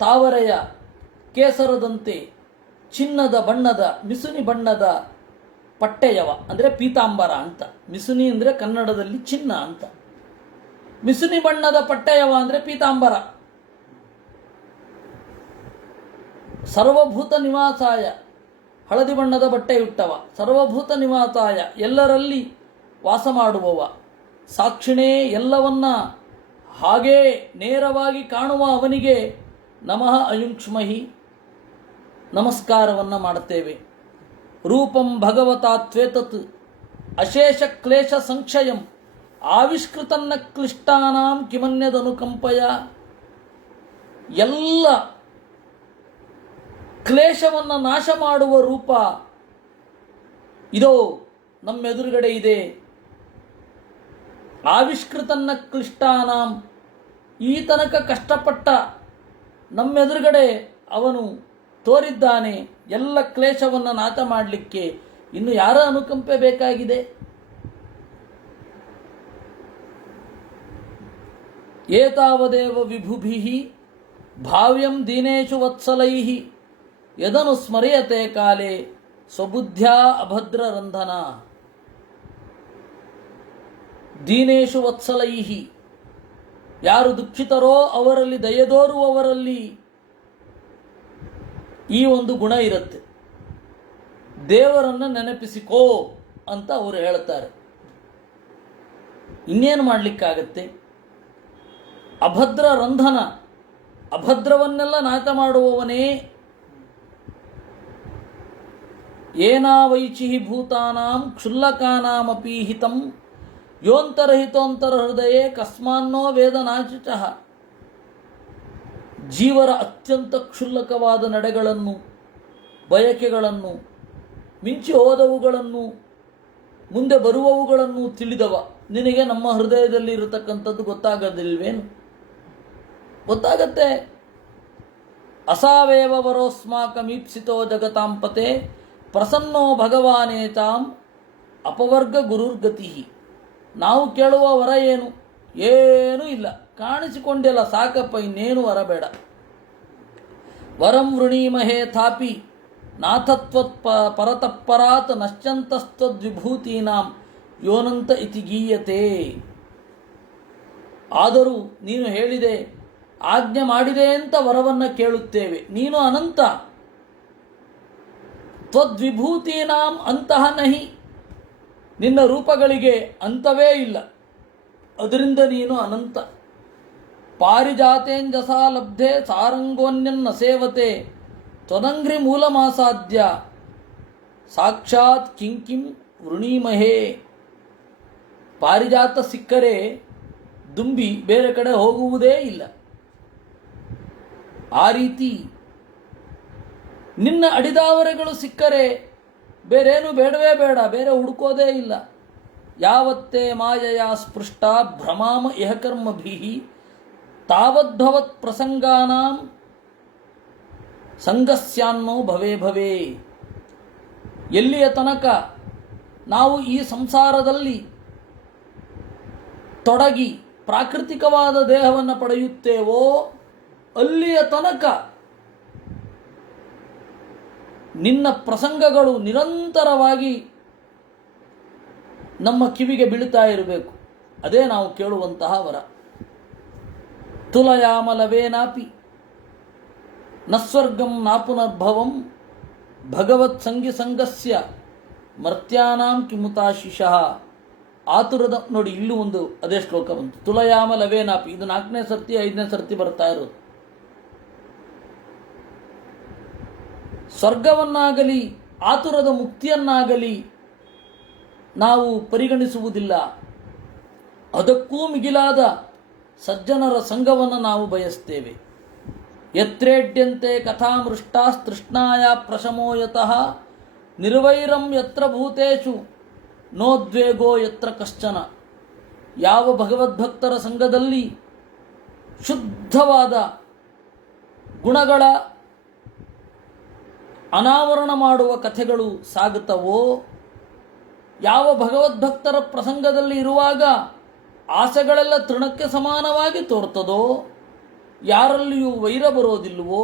ತಾವರೆಯ ಕೇಸರದಂತೆ ಚಿನ್ನದ ಬಣ್ಣದ ಮಿಸುನಿ ಬಣ್ಣದ ಪಟ್ಟೆಯವ, ಅಂದರೆ ಪೀತಾಂಬರ ಅಂತ. ಮಿಸುನಿ ಅಂದರೆ ಕನ್ನಡದಲ್ಲಿ ಚಿನ್ನ ಅಂತ. ಮಿಸುನಿ ಬಣ್ಣದ ಪಟ್ಟೆಯವ ಅಂದರೆ ಪೀತಾಂಬರ. ಸರ್ವಭೂತ ನಿವಾಸಾಯ, ಹಳದಿ ಬಣ್ಣದ ಬಟ್ಟೆಯುಟ್ಟವ. ಸರ್ವಭೂತ ನಿವಾಸಾಯ, ಎಲ್ಲರಲ್ಲಿ ವಾಸ ಮಾಡುವವ. ಸಾಕ್ಷಿಣೇ, ಎಲ್ಲವನ್ನ ಹಾಗೇ ನೇರವಾಗಿ ಕಾಣುವ ಅವನಿಗೆ ನಮಃ ಅಯುಂಕ್ಷ್ಮಹಿ, ನಮಸ್ಕಾರವನ್ನು ಮಾಡುತ್ತೇವೆ. ರೂಪಂ ಭಗವತಾ ತ್ವೇತತ್ ಅಶೇಷ ಕ್ಲೇಶ ಸಂಕ್ಷಯಂ ಆವಿಷ್ಕೃತನ್ನ ಕ್ಲಿಷ್ಟಾನಾಂ ಕಿಮನ್ಯದನುಕಂಪಯ. ಎಲ್ಲ ಕ್ಲೇಶವನ್ನು ನಾಶ ಮಾಡುವ ರೂಪ ಇದೋ ನಮ್ಮೆದುರುಗಡೆ ಇದೆ. ಆವಿಷ್ಕೃತನ್ನ ಕ್ಲಿಷ್ಟಾನಾಂ, ಈ ತನಕ ಕಷ್ಟಪಟ್ಟ ನಮ್ಮೆದುರುಗಡೆ ಅವನು ತೋರಿದ್ದಾನೆ ಎಲ್ಲ ಕ್ಲೇಶವನ್ನು ನಾಶ ಮಾಡಲಿಕ್ಕೆ. ಇನ್ನು ಯಾರ ಅನುಕಂಪೆ ಬೇಕಾಗಿದೆ? ಏತಾವದೇವ ವಿಭುಭಿಃ ಭಾವ್ಯಂ ದೀನೇಶು ವತ್ಸಲೈಃ ಯದನು ಸ್ಮರ್ಯತೆ ಕಾಲೇ ಸ್ವಬುದ್ಧ್ಯಾ ಅಭದ್ರ ರಂಧನ. ದೀನೇಶು ವತ್ಸಲೈಃ, ಯಾರು ದುಃಖಿತರೋ ಅವರಲ್ಲಿ ದಯೆದೋರುವವರಲ್ಲಿ ಈ ಒಂದು ಗುಣ ಇರುತ್ತೆ. ದೇವರನ್ನು ನೆನಪಿಸಿಕೋ ಅಂತ ಅವರು ಹೇಳ್ತಾರೆ. ಇನ್ನೇನು ಮಾಡಲಿಕ್ಕಾಗತ್ತೆ? ಅಭದ್ರ ರಂಧನ, ಅಭದ್ರವನ್ನೆಲ್ಲ ನಾಶ ಮಾಡುವವನೇ. ಏನಾವೈಚಿಃ ಭೂತಾನಾಂ ಕ್ಷುಲ್ಲಕಾನಾಮಪಿ ಹಿತಂ ಯೋಂತರಹಿತೋಂತರ ಹೃದಯೇ ಕಸ್ಮಾನ್ನೋ ವೇದನಾಶಿಚಃ. ಜೀವರ ಅತ್ಯಂತ ಕ್ಷುಲ್ಲಕವಾದ ನಡೆಗಳನ್ನು, ಬಯಕೆಗಳನ್ನು ಮಿಂಚಿ ಹೋದವುಗಳನ್ನು ಮುಂದೆ ಬರುವವುಗಳನ್ನು ತಿಳಿದವ. ನಿನಗೆ ನಮ್ಮ ಹೃದಯದಲ್ಲಿ ಇರತಕ್ಕಂಥದ್ದು ಗೊತ್ತಾಗದಿಲ್ವೇನು? ಗೊತ್ತಾಗತ್ತೆ. ಅಸಾವೇವ ವರೋಸ್ಮಾಕಮೀಪ್ಸಿತೋ ಜಗತಾಂಪತೆ ಪ್ರಸನ್ನೋ ಭಗವಾನೇತಾಂ ಅಪವರ್ಗ ಗುರುರ್ಗತಿ. ನಾವು ಕೇಳುವ ವರ ಏನು? ಏನೂ ಇಲ್ಲ. ಕಾಣಿಸಿಕೊಂಡಿಲ್ಲ, ಸಾಕಪ್ಪ, ಇನ್ನೇನು ವರ ಬೇಡ. ವರಂ ವೃಣೀಮಹೇ ಥಾಪಿ ನಾಥತ್ವತ್ ಪರತಃಪರಾತ್ ನಶ್ಯಂತಸ್ತ್ವದ್ವಿಭೂತೀನಾಂ ಯೋನಂತ ಇತಿ ಗೀಯತೆ. ಆದರೂ ನೀನು ಹೇಳಿದೆ, ಆಜ್ಞೆ ಮಾಡಿದೆ ಅಂತ ವರವನ್ನು ಕೇಳುತ್ತೇವೆ. ನೀನು ಅನಂತ. ತ್ವದ್ವಿಭೂತೀನಾಂ ಅಂತಃ ನಹಿ. ನಿನ್ನ ರೂಪಗಳಿಗೆ ಅಂತವೇ ಇಲ್ಲ, ಅದರಿಂದ ನೀನು ಅನಂತ. ಪಾರಿಜಾತೇಂಜಸಾ ಲಬ್ಧೆ ಸಾರಂಗೋನ್ಯನ್ನ ಸೇವತೆ ತ್ವದಂಗ್ರಿ ಮೂಲಮಾಸಾದ್ಯ ಸಾಕ್ಷಾತ್ ಕಿಂಕಿಂ ವೃಣೀಮಹೇ. ಪಾರಿಜಾತ ಸಿಕ್ಕರೆ ದುಂಬಿ ಬೇರೆ ಕಡೆ ಹೋಗುವುದೇ ಇಲ್ಲ. ಆ ರೀತಿ ನಿನ್ನ ಅಡಿದಾವರೆಗಳು ಸಿಕ್ಕರೆ ಬೇರೇನು ಬೇಡವೇ ಬೇಡ, ಬೇರೆ ಹುಡುಕೋದೇ ಇಲ್ಲ. ಯಾವತ್ತೇ ಮಾಯೆಯ ಸ್ಪೃಷ್ಟ ಭ್ರಮಾಮ ಇಹ ಕರ್ಮಭಿಃ ತಾವದ್ಭವತ್ ಪ್ರಸಂಗಾನಾಂ ಸಂಗಸ್ಯಾನ್ನೋ ಭವೇ ಭವೇ. ಎಲ್ಲಿಯ ತನಕ ನಾವು ಈ ಸಂಸಾರದಲ್ಲಿ ತೊಡಗಿ ಪ್ರಾಕೃತಿಕವಾದ ದೇಹವನ್ನು ಪಡೆಯುತ್ತೇವೋ ಅಲ್ಲಿಯ ತನಕ ನಿನ್ನ ಪ್ರಸಂಗಗಳು ನಿರಂತರವಾಗಿ ನಮ್ಮ ಕಿವಿಗೆ ಬೀಳುತ್ತಾ ಇರಬೇಕು. ಅದೇ ನಾವು ಕೇಳುವಂತಹ ವರ. ತುಲಯಾಮಲವೇನಾಪಿ ನಸ್ವರ್ಗಂ ನಾಪುನರ್ಭವಂ ಭಗವತ್ ಸಂಗಿ ಸಂಗಸ್ಯ ಮರ್ತ್ಯಾನಾಂ ಕಿಮುತಾಶಿಷಃ. ಆತುರದ ನೋಡಿ, ಇಲ್ಲೂ ಒಂದು ಅದೇ ಶ್ಲೋಕ ಬಂತು. ತುಲಯಾಮಲವೇನಾಪಿ, ಇದು 4ನೇ ಸರ್ತಿ 5ನೇ ಸರ್ತಿ ಬರ್ತಾ ಇರೋದು. ಸ್ವರ್ಗವನ್ನಾಗಲಿ ಆತುರದ ಮುಕ್ತಿಯನ್ನಾಗಲಿ ನಾವು ಪರಿಗಣಿಸುವುದಿಲ್ಲ. ಅದಕ್ಕೂ ಮಿಗಿಲಾದ ಸಜ್ಜನರ ಸಂಘವನ್ನು ನಾವು ಬಯಸ್ತೇವೆ. ಯತ್ರೇಡ್ಯಂತೆ ಕಥಾಮೃಷ್ಟಾಸ್ತೃಷ್ಣಾಯ ಪ್ರಶಮೋಯತಃ ನಿರ್ವೈರಂ ಯತ್ರ ಭೂತೇಷು ನೋದ್ವೇಗೋ ಯತ್ರ ಕಶ್ಚನ. ಯಾವ ಭಗವದ್ಭಕ್ತರ ಸಂಘದಲ್ಲಿ ಶುದ್ಧವಾದ ಗುಣಗಳ ಅನಾವರಣ ಮಾಡುವ ಕಥೆಗಳು ಸಾಗುತ್ತವೋ, ಯಾವ ಭಗವದ್ಭಕ್ತರ ಪ್ರಸಂಗದಲ್ಲಿ ಇರುವಾಗ ಆಸೆಗಳೆಲ್ಲ ತೃಣಕ್ಕೆ ಸಮಾನವಾಗಿ ತೋರ್ತದೋ, ಯಾರಲ್ಲಿಯೂ ವೈರ ಬರೋದಿಲ್ವೋ,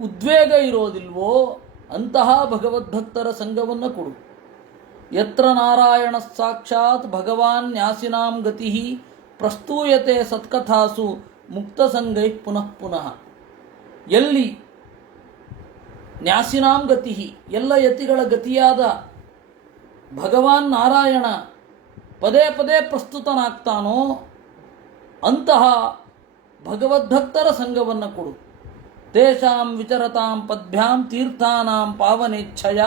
ಉದ್ವೇಗ ಇರೋದಿಲ್ವೋ, ಅಂತಹ ಭಗವದ್ಭಕ್ತರ ಸಂಘವನ್ನು ಕೊಡು. ಯತ್ರ ನಾರಾಯಣ ಸಾಕ್ಷಾತ್ ಭಗವಾನ್ ನ್ಯಾಸಿನಾಂ ಗತಿ ಪ್ರಸ್ತೂಯತೆ ಸತ್ಕಥಾಸು ಮುಕ್ತಸಂಗೈ ಪುನಃ ಪುನಃ. ಎಲ್ಲಿ ನ್ಯಾಸಿನಾಂ ಗತಿ, ಎಲ್ಲ ಯತಿಗಳ ಗತಿಯಾದ ಭಗವಾನ್ ನಾರಾಯಣ ಪದೇ ಪದೇ ಪ್ರಸ್ತುತನಾಗ್ತಾನೋ ಅಂತಹ ಭಗವದ್ಭಕ್ತರ ಸಂಘವನ್ನು ಕೊಡು. ತೇಷಾಂ ವಿಚರತಾಂ ಪದ್ಭ್ಯಾಂ ತೀರ್ಥಾನಾಂ ಪಾವನೇಚ್ಛಯ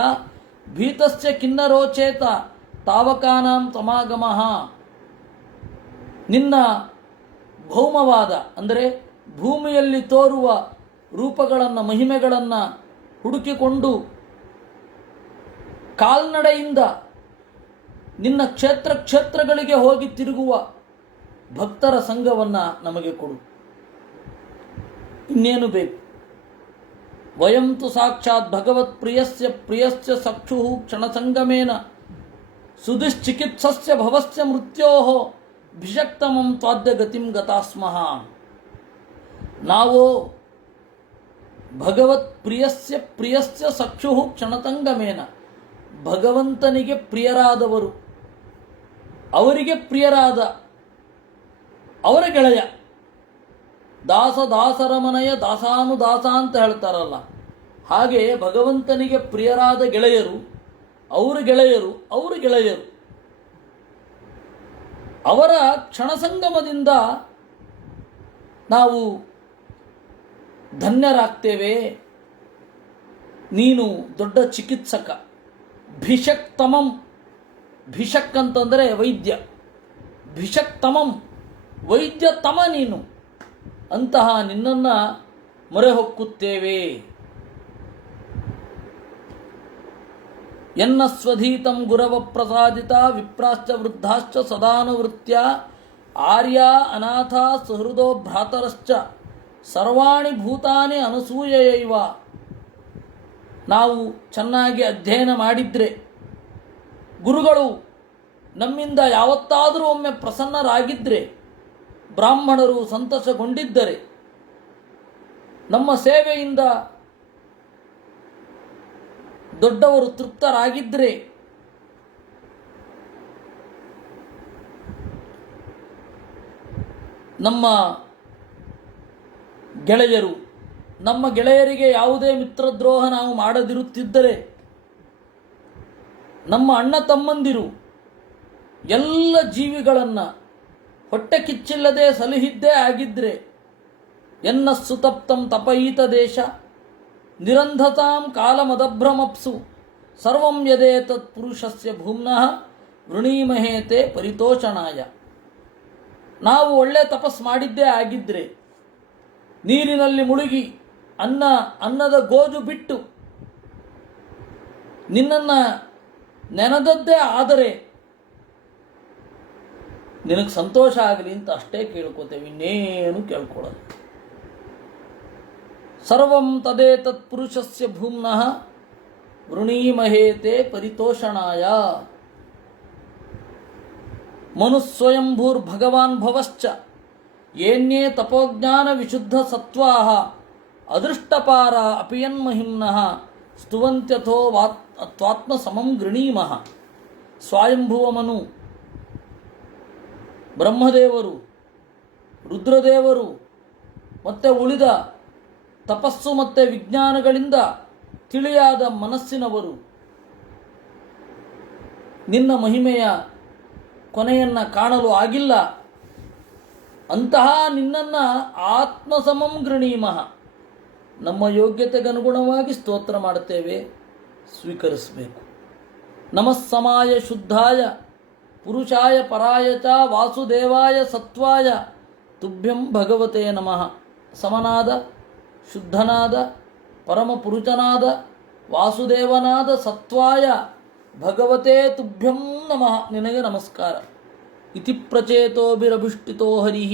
ಭೀತಸ್ಯ ಕಿನ್ನರೋಚೇತ ತಾವಕಾನಾಂ ಸಮಾಗಮಃ. ನಿನ್ನ ಭೌಮವಾದ ಅಂದರೆ ಭೂಮಿಯಲ್ಲಿ ತೋರುವ ರೂಪಗಳನ್ನು ಮಹಿಮೆಗಳನ್ನು ಹುಡುಕಿಕೊಂಡು ಕಾಲ್ನಡೆಯಿಂದ ನಿನ್ನ ಕ್ಷೇತ್ರಗಳಿಗೆ ಹೋಗಿ ತಿರುಗುವ ಭಕ್ತರ ಸಂಘವನ್ನು ನಮಗೆ ಕೊಡು. ಇನ್ನೇನು ಬೇಕು? ವಯಂತು ಸಾಕ್ಷಾತ್ ಭಗವತ್ ಪ್ರಿಯಸ್ಯ ಸಕ್ಷು ಕ್ಷಣಸಂಗಮೇನ ಸುದುಶ್ಚಿಕಿತ್ಸಸ್ಯ ಭವಸ್ಯ ಮೃತ್ಯೋಃ ಭಿಷಕ್ತಮಂ ತ್ವಾದ್ಯ ಗತಿಂ ಗತಾಸ್ಮಃ. ನಾವು ಭಗವತ್ ಪ್ರಿಯಸ್ಯ ಸಕ್ಷು ಕ್ಷಣಸಂಗಮೇನ, ಭಗವಂತನಿಗೆ ಪ್ರಿಯರಾದವರು, ಅವರಿಗೆ ಪ್ರಿಯರಾದ ಅವರ ಗೆಳೆಯ. ದಾಸರ ಮನೆಯ ದಾಸಾನುದಾಸ ಅಂತ ಹೇಳ್ತಾರಲ್ಲ, ಹಾಗೆ ಭಗವಂತನಿಗೆ ಪ್ರಿಯರಾದ ಗೆಳೆಯರು, ಅವರು ಗೆಳೆಯರು, ಅವರ ಕ್ಷಣಸಂಗಮದಿಂದ ನಾವು ಧನ್ಯರಾಗ್ತೇವೆ. ನೀನು ದೊಡ್ಡ ಚಿಕಿತ್ಸಕ. ಭಿಷಕ್ತಮಂ, ಭಿಷಕ್ ಅಂತಂದರೆ ವೈದ್ಯ, ಭಿಷಕ್ತಮಂ ವೈದ್ಯತಮ ನೀನು. ಅಂತಹ ನಿನ್ನನ್ನು ಮೊರೆ ಹೊಕ್ಕುತ್ತೇವೆ. ಎನ್ನ ಸ್ವಧೀತಂ ಗುರವ ಪ್ರಸಾದಿತ ವಿಪ್ರಾಶ್ಚ ವೃದ್ಧಾಶ್ಚ ಸದಾನುವೃತ್ಯ ಆರ್ಯ ಅನಾಥ ಸುಹೃದೋ ಭ್ರಾತರಶ್ಚ ಸರ್ವಾಣಿ ಭೂತಾನಿ ಅನಸೂಯೈವ. ನಾವು ಚೆನ್ನಾಗಿ ಅಧ್ಯಯನ ಮಾಡಿದ್ರೆ, ಗುರುಗಳು ನಮ್ಮಿಂದ ಯಾವತ್ತಾದರೂ ಒಮ್ಮೆ ಪ್ರಸನ್ನರಾಗಿದ್ದರೆ, ಬ್ರಾಹ್ಮಣರು ಸಂತಸಗೊಂಡಿದ್ದರೆ, ನಮ್ಮ ಸೇವೆಯಿಂದ ದೊಡ್ಡವರು ತೃಪ್ತರಾಗಿದ್ದರೆ, ನಮ್ಮ ಗೆಳೆಯರು, ನಮ್ಮ ಗೆಳೆಯರಿಗೆ ಯಾವುದೇ ಮಿತ್ರದ್ರೋಹ ನಾವು ಮಾಡದಿರುತ್ತಿದ್ದರೆ, ನಮ್ಮ ಅಣ್ಣ ತಮ್ಮಂದಿರು ಎಲ್ಲ ಜೀವಿಗಳನ್ನು ಹೊಟ್ಟೆ ಕಿಚ್ಚಿಲ್ಲದೆ ಸಲಹಿದ್ದೇ ಆಗಿದ್ದರೆ, ಎನ್ನ ಸುತಪ್ತಂ ತಪಯೀತ ದೇಶ ನಿರಂಧತಾಂ ಕಾಲಮದಭ್ರಮಪ್ಸು ಸರ್ವಂ ಯದೇತತ್ ಪುರುಷಸ್ಯ ಭೂಮ್ನಃ ವೃಣೀಮಹೇತೆ ಪರಿತೋಷಣಾಯ. ನಾವು ಒಳ್ಳೆ ತಪಸ್ ಮಾಡಿದ್ದೇ ಆಗಿದ್ದರೆ, ನೀರಿನಲ್ಲಿ ಮುಳುಗಿ ಅನ್ನದ ಗೋಜು ಬಿಟ್ಟು ನಿನ್ನನ್ನು ನೆನೆದದ್ದೇ ಆದರೆ ನಿನಗೆ ಸಂತೋಷ ಆಗಲಿ ಅಂತ ಅಷ್ಟೇ ಕೇಳ್ಕೋತೇವೆ, ಇನ್ನೇನು ಕೇಳ್ಕೊಳ್ಳೋದು. ಸರ್ವಂ ತದೇತತ್ ಪುರುಷಸ್ಯ ಭೂಮ್ನಃ ವೃಣೀಮಹೇತೆ ಪರಿತೋಷಣಾಯ. ಮನುಸ್ವಯಂಭೂರ್ಭಗವಾನ್ ಭವಶ್ಚ ಏನ್ಯೇ ತಪೋಜ್ಞಾನ ವಿಶುದ್ಧ ಸತ್ವಾಹ ಅದೃಷ್ಟಪಾರ ಅಪಿಯನ್ಮಹಿಮ್ನಃ ಸ್ತುವಂತ್ಯಥೋ ತ್ವಾತ್ಮ ಸಮಂ ಗೃಣೀಮಃ. ಸ್ವಯಂಭುವ ಮನು, ಬ್ರಹ್ಮದೇವರು, ರುದ್ರದೇವರು ಮತ್ತು ಉಳಿದ ತಪಸ್ಸು ಮತ್ತು ವಿಜ್ಞಾನಗಳಿಂದ ತಿಳಿಯಾದ ಮನಸ್ಸಿನವರು ನಿನ್ನ ಮಹಿಮೆಯ ಕೊನೆಯನ್ನು ಕಾಣಲು ಆಗಿಲ್ಲ. ಅಂತಹ ನಿನ್ನನ್ನು ಆತ್ಮಸಮಂ ಗೃಣೀಮಃ, ನಮ್ಮ ಯೋಗ್ಯತೆಗನುಗುಣವಾಗಿ ಸ್ತೋತ್ರ ಮಾಡುತ್ತೇವೆ, ಸ್ವೀಕರಿಸಬೇಕು. ನಮಸ್ಸಮಾಯ ಶುದ್ಧಾಯ ಪುರುಷಾಯ ಪರಾಯ ಚ ವಾಸುದೇವಾಯ ಸತ್ವಾಯ ತುಭ್ಯಂ ಭಗವತೆ ನಮಃ. ಸಮನಾದ, ಶುದ್ಧನಾದ, ಪರಮಪುರುಷನಾದ, ವಾಸುದೇವನಾದ ಸತ್ವಾಯ ಭಗವತೆ ತುಭ್ಯಂ ನಮಃ, ನಿನಗೆ ನಮಸ್ಕಾರ. ಇತಿ ಪ್ರಚೇತೋಭಿರಭಿಷ್ಟಿತೋ ಹರಿಃ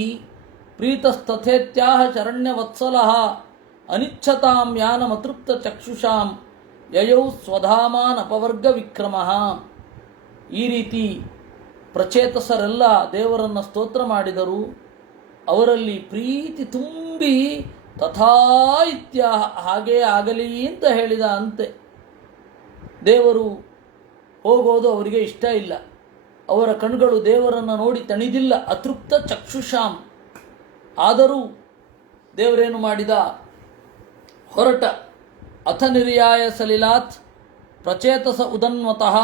ಪ್ರೀತಸ್ತಥೇತ್ಯಾಹ ಶರಣ್ಯವತ್ಸಲಃ ಅನಿಚ್ಛತಾಂ ಯಾನಮತೃಪ್ತ ಚಕ್ಷುಷಾಂ ಯಯೌ ಸ್ವಧಾಮಾನ್ ಅಪವರ್ಗ ವಿಕ್ರಮಃ. ಈ ರೀತಿ ಪ್ರಚೇತಸರೆಲ್ಲ ದೇವರನ್ನು ಸ್ತೋತ್ರ ಮಾಡಿದರು. ಅವರಲ್ಲಿ ಪ್ರೀತಿ ತುಂಬಿ ತಥಾ ಇತ್ಯಾಹ, ಹಾಗೇ ಆಗಲಿ ಅಂತ ಹೇಳಿದ ಅಂತೆ. ದೇವರು ಹೋಗೋದು ಅವರಿಗೆ ಇಷ್ಟ ಇಲ್ಲ. ಅವರ ಕಣ್ಗಳು ದೇವರನ್ನು ನೋಡಿ ತಣಿದಿಲ್ಲ. ಅತೃಪ್ತ ಚಕ್ಷುಷಾಂ. ಆದರೂ ದೇವರೇನು ಮಾಡಿದ? ಹೊರಟ. ಅಥ ನಿರ್ಯಾಯ ಸಲಿಲಾತ್ ಪ್ರಚೇತಸ ಉದನ್ವತಃ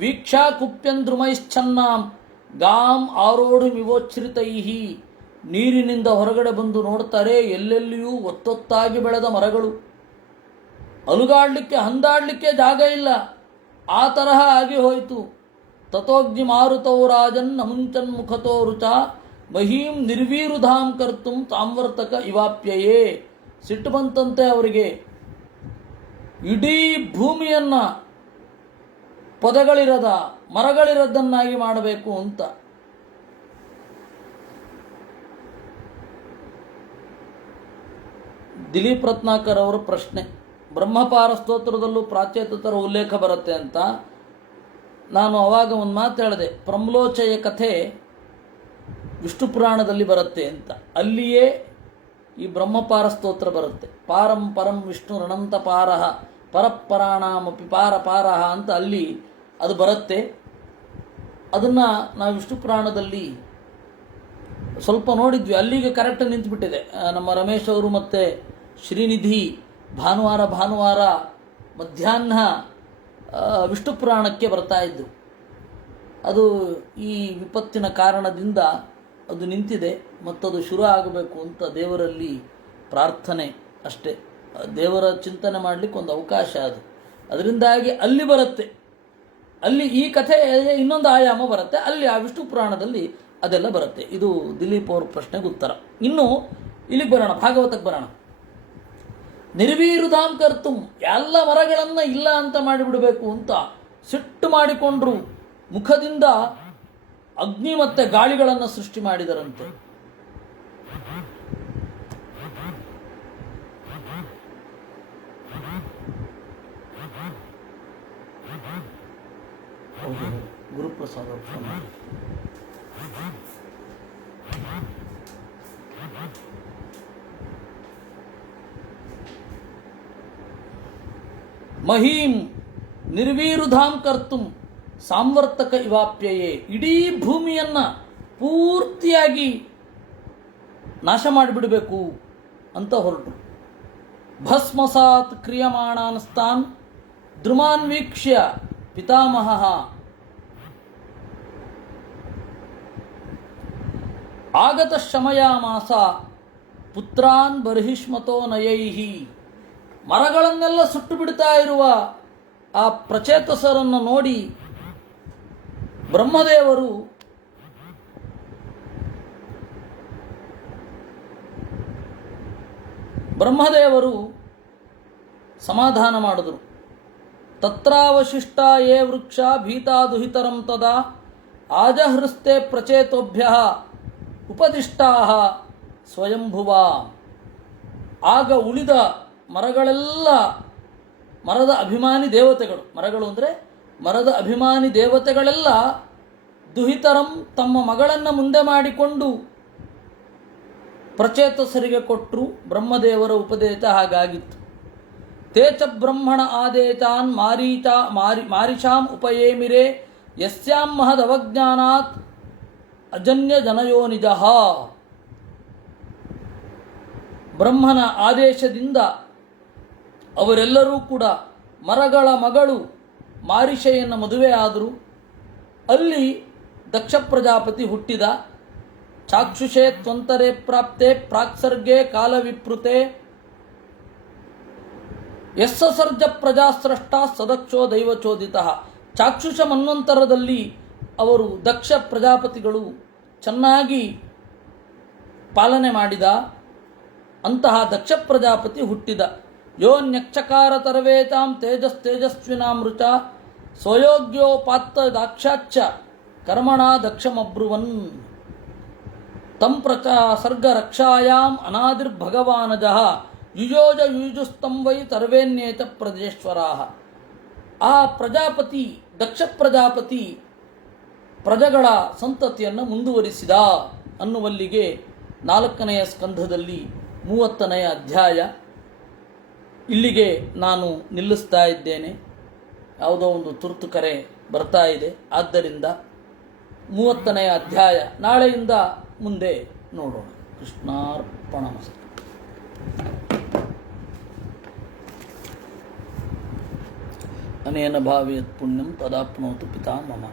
ವೀಕ್ಷಾ ಕುಪ್ಯಂದ್ರುಮೈಶ್ಚನ್ನಾಂ ಗಾಂ ಆರೋಢುಮಿವೋಚ್ಛ್ರಿತೈಃ. ನೀರಿನಿಂದ ಹೊರಗಡೆ ಬಂದು ನೋಡ್ತಾರೆ, ಎಲ್ಲೆಲ್ಲಿಯೂ ಒತ್ತೊತ್ತಾಗಿ ಬೆಳೆದ ಮರಗಳು, ಅಲುಗಾಡಲಿಕ್ಕೆ ಹಂದಾಡಲಿಕ್ಕೆ ಜಾಗ ಇಲ್ಲ. ಆ ತರಹ ಆಗಿ ಹೋಯಿತು. ತಥೋಗ್ನಿ ಮಾರುತೋ ರಾಜನ್ ನಮುಂಚನ್ ಮುಖತೋ ರುಚ ಮಹೀಂ ನಿರ್ವೀರುಧಾಂ ಕರ್ತುಂ ತಾಮ್ವರ್ತಕ ಇವಾಪ್ಯಯೇ. ಸಿಟ್ಟು ಬಂತಂತೆ ಅವರಿಗೆ, ಇಡೀ ಭೂಮಿಯನ್ನು ಪೊದೆಗಳಿರದ ಮರಗಳಿರದ್ದನ್ನಾಗಿ ಮಾಡಬೇಕು ಅಂತ. ದಿಲೀಪ್ ರತ್ನಾಕರ್ ಅವರ ಪ್ರಶ್ನೆ, ಬ್ರಹ್ಮಪಾರ ಸ್ತೋತ್ರದಲ್ಲೂ ಪ್ರಾಚೇತತರ ಉಲ್ಲೇಖ ಬರುತ್ತೆ ಅಂತ. ನಾನು ಅವಾಗ ಒಂದು ಮಾತು ಹೇಳಿದೆ, ಪ್ರಮ್ಲೋಚಯ ಕಥೆ ವಿಷ್ಣು ಪುರಾಣದಲ್ಲಿ ಬರುತ್ತೆ ಅಂತ. ಅಲ್ಲಿಯೇ ಈ ಬ್ರಹ್ಮಪಾರ ಸ್ತೋತ್ರ ಬರುತ್ತೆ. ಪಾರಂ ಪರಂ ವಿಷ್ಣು ರಣಂತ ಪಾರಹ ಪರಪ್ಪರಾಣಾಮಪಿ ಪಾರ ಪಾರಹ ಅಂತ ಅಲ್ಲಿ ಅದು ಬರುತ್ತೆ. ಅದನ್ನು ನಾವು ವಿಷ್ಣು ಪುರಾಣದಲ್ಲಿ ಸ್ವಲ್ಪ ನೋಡಿದ್ವಿ. ಅಲ್ಲಿಗೆ ಕರೆಕ್ಟ್ ನಿಂತುಬಿಟ್ಟಿದೆ. ನಮ್ಮ ರಮೇಶ್ ಅವರು ಮತ್ತು ಶ್ರೀನಿಧಿ ಭಾನುವಾರ ಮಧ್ಯಾಹ್ನ ವಿಷ್ಣು ಪುರಾಣಕ್ಕೆ ಬರ್ತಾ ಇದ್ದು. ಅದು ಈ ವಿಪತ್ತಿನ ಕಾರಣದಿಂದ ಅದು ನಿಂತಿದೆ. ಮತ್ತದು ಶುರು ಆಗಬೇಕು ಅಂತ ದೇವರಲ್ಲಿ ಪ್ರಾರ್ಥನೆ ಅಷ್ಟೇ. ದೇವರ ಚಿಂತನೆ ಮಾಡಲಿಕ್ಕೆ ಒಂದು ಅವಕಾಶ ಅದು. ಅದರಿಂದಾಗಿ ಅಲ್ಲಿ ಬರುತ್ತೆ. ಅಲ್ಲಿ ಈ ಕಥೆ ಇನ್ನೊಂದು ಆಯಾಮ ಬರುತ್ತೆ. ಅಲ್ಲಿ ಆ ವಿಷ್ಣು ಪುರಾಣದಲ್ಲಿ ಅದೆಲ್ಲ ಬರುತ್ತೆ. ಇದು ದಿಲೀಪ್ ಅವ್ರ ಪ್ರಶ್ನೆಗೆ ಉತ್ತರ. ಇನ್ನು ಇಲ್ಲಿಗೆ ಬರೋಣ, ಭಾಗವತಕ್ಕೆ ಬರೋಣ. ನಿರ್ವೀರುಧಾಂ ಕರ್ತು ಎಲ್ಲ ಮರಗಳನ್ನು ಇಲ್ಲ ಅಂತ ಮಾಡಿಬಿಡಬೇಕು ಅಂತ ಸಿಟ್ಟು ಮಾಡಿಕೊಂಡ್ರು. ಮುಖದಿಂದ ಅಗ್ನಿ ಮತ್ತೆ ಗಾಳಿಗಳನ್ನು ಸೃಷ್ಟಿ ಮಾಡಿದರಂತೆ. ಗುರುಪ್ರಸಾದ ಮಹೀಂ ನಿರ್ವೀರುಧಾಂ ಕರ್ತುಂ ಸಾಂವರ್ತಕ ಇವಾಪ್ಯಯೇ, ಇಡೀ ಭೂಮಿಯನ್ನ ಪೂರ್ತಿಯಾಗಿ ನಾಶ ಮಾಡಿಬಿಡಬೇಕು ಅಂತ ಹೊರಟರು. ಭಸ್ಮಸಾತ್ ಕ್ರಿಯಮಾಣಾನ್ಸ್ತಾನ್ ದ್ರುಮಾನ್ ವೀಕ್ಷ್ಯ ಪಿತಾಮಹ ಆಗತ ಶಮಯಾಮಾಸ ಪುತ್ರಾನ್ ಬರ್ಹಿಷ್ಮತೋ ನಯೈಹಿ. ಮರಗಳನ್ನೆಲ್ಲ ಸುಟ್ಟು ಬಿಡ್ತಾ ಇರುವ ಆ ಪ್ರಚೇತಸರನ್ನು ನೋಡಿ ಬ್ರಹ್ಮದೇವರು ಸಮಾಧಾನ ಮಾಡಿದರು. ತತ್ರಾವಶಿಷ್ಟ ಯೇ ವೃಕ್ಷ ಭೀತಾ ದುಹಿತರಂ ತದಾ ಆಜಹೃಸ್ತೆ ಪ್ರಚೇತೋಭ್ಯ ಉಪದಿಷ್ಟಾ ಸ್ವಯಂಭುವ. ಆಗ ಉಳಿದ ಮರಗಳೆಲ್ಲ ಮರದ ಅಭಿಮಾನಿ ದೇವತೆಗಳು, ಮರಗಳು ಅಂದರೆ ಮರದ ಅಭಿಮಾನಿ ದೇವತೆಗಳೆಲ್ಲ ದುಹಿತರಂ ತಮ್ಮ ಮಗಳನ್ನು ಮುಂದೆ ಮಾಡಿಕೊಂಡು ಪ್ರಚೇತಸರಿಗೆ ಕೊಟ್ಟರು. ಬ್ರಹ್ಮದೇವರ ಉಪದೇಶ ಹಾಗಾಗಿತ್ತು. ತೇಚ ಬ್ರಹ್ಮಣ ಆದೇತಾನ್ ಮಾರಿಷಾಂ ಉಪಯೇಮಿರೆ ಯಸ್ಯಾಂ ಮಹದವಜ್ಞಾನಾತ್ ಅಜನ್ಯ ಜನಯೋ ನಿಜಃ. ಬ್ರಹ್ಮನ ಆದೇಶದಿಂದ ಅವರೆಲ್ಲರೂ ಕೂಡ ಮರಗಳ ಮಗಳು ಮಾರಿಷೆಯನ್ನು ಮದುವೆ ಆದರು. ಅಲ್ಲಿ ದಕ್ಷ ಪ್ರಜಾಪತಿ ಹುಟ್ಟಿದ. ಚಾಕ್ಷುಷೇ ತ್ವಂತರೆ ಪ್ರಾಪ್ತೆ ಪ್ರಾಕ್ಸರ್ಗೆ ಕಾಲವಿಪ್ರುತೆ ಯಸ್ಸರ್ಜ ಪ್ರಜಾಸ್ರಷ್ಟ ಸದಕ್ಷೋ ದೈವಚೋದಿತ. ಚಾಕ್ಷುಷ ಮನ್ವಂತರದಲ್ಲಿ ಅವರು ದಕ್ಷ ಪ್ರಜಾಪತಿಗಳು ಚೆನ್ನಾಗಿ ಪಾಲನೆ ಮಾಡಿದ. ಅಂತಹ ದಕ್ಷ ಪ್ರಜಾಪತಿ ಹುಟ್ಟಿದ. ಯೋನ್ಯಕ್ಷಕಾರ ತರವೇತಾಂ ತೇಜಸ್ತೇಜಸ್ವಿನಾಮೃತ ಸ್ವಯೋಗ್ಯೋಪಾತ್ತ ದಾಕ್ಷಾಚ್ಯ ಕರ್ಮಣ ದಕ್ಷಮಬ್ರುವನ್. ತಂ ಪ್ರಚಾಸರ್ಗ ರಕ್ಷಾಯಾಂ ಅನಾದಿರ್ಭಗವಾನಜಃ ಯುಯೋಜ ಯುಜುಸ್ತಂ ವೈ ತರ್ವೇನ್ಯೇತ ಪ್ರಜೇಶ್ವರಾಃ. ಆ ಪ್ರಜಾಪತಿ ದಕ್ಷ ಪ್ರಜಾಪತಿ ಪ್ರಜೆಗಳ ಸಂತತಿಯನ್ನು ಮುಂದುವರಿಸಿದ ಅನ್ನುವಲ್ಲಿಗೆ 4ನೆಯ ಸ್ಕಂಧದಲ್ಲಿ 30ನೆಯ ಅಧ್ಯಾಯ. ಇಲ್ಲಿಗೆ ನಾನು ನಿಲ್ಲಿಸ್ತಾ ಇದ್ದೇನೆ. ಯಾವುದೋ ಒಂದು ತುರ್ತು ಕರೆ ಬರ್ತಾ ಇದೆ. ಆದ್ದರಿಂದ 30ನೆಯ ಅಧ್ಯಾಯ ನಾಳೆಯಿಂದ ಮುಂದೆ ನೋಡೋಣ. ಕೃಷ್ಣಾರ್ಪಣಮಸ್ತು. ಅನೇನ ಭಾವೇತ್ ಪುಣ್ಯಂ ತದಾಪ್ನೋತು ಪಿತಾ ಮಮ.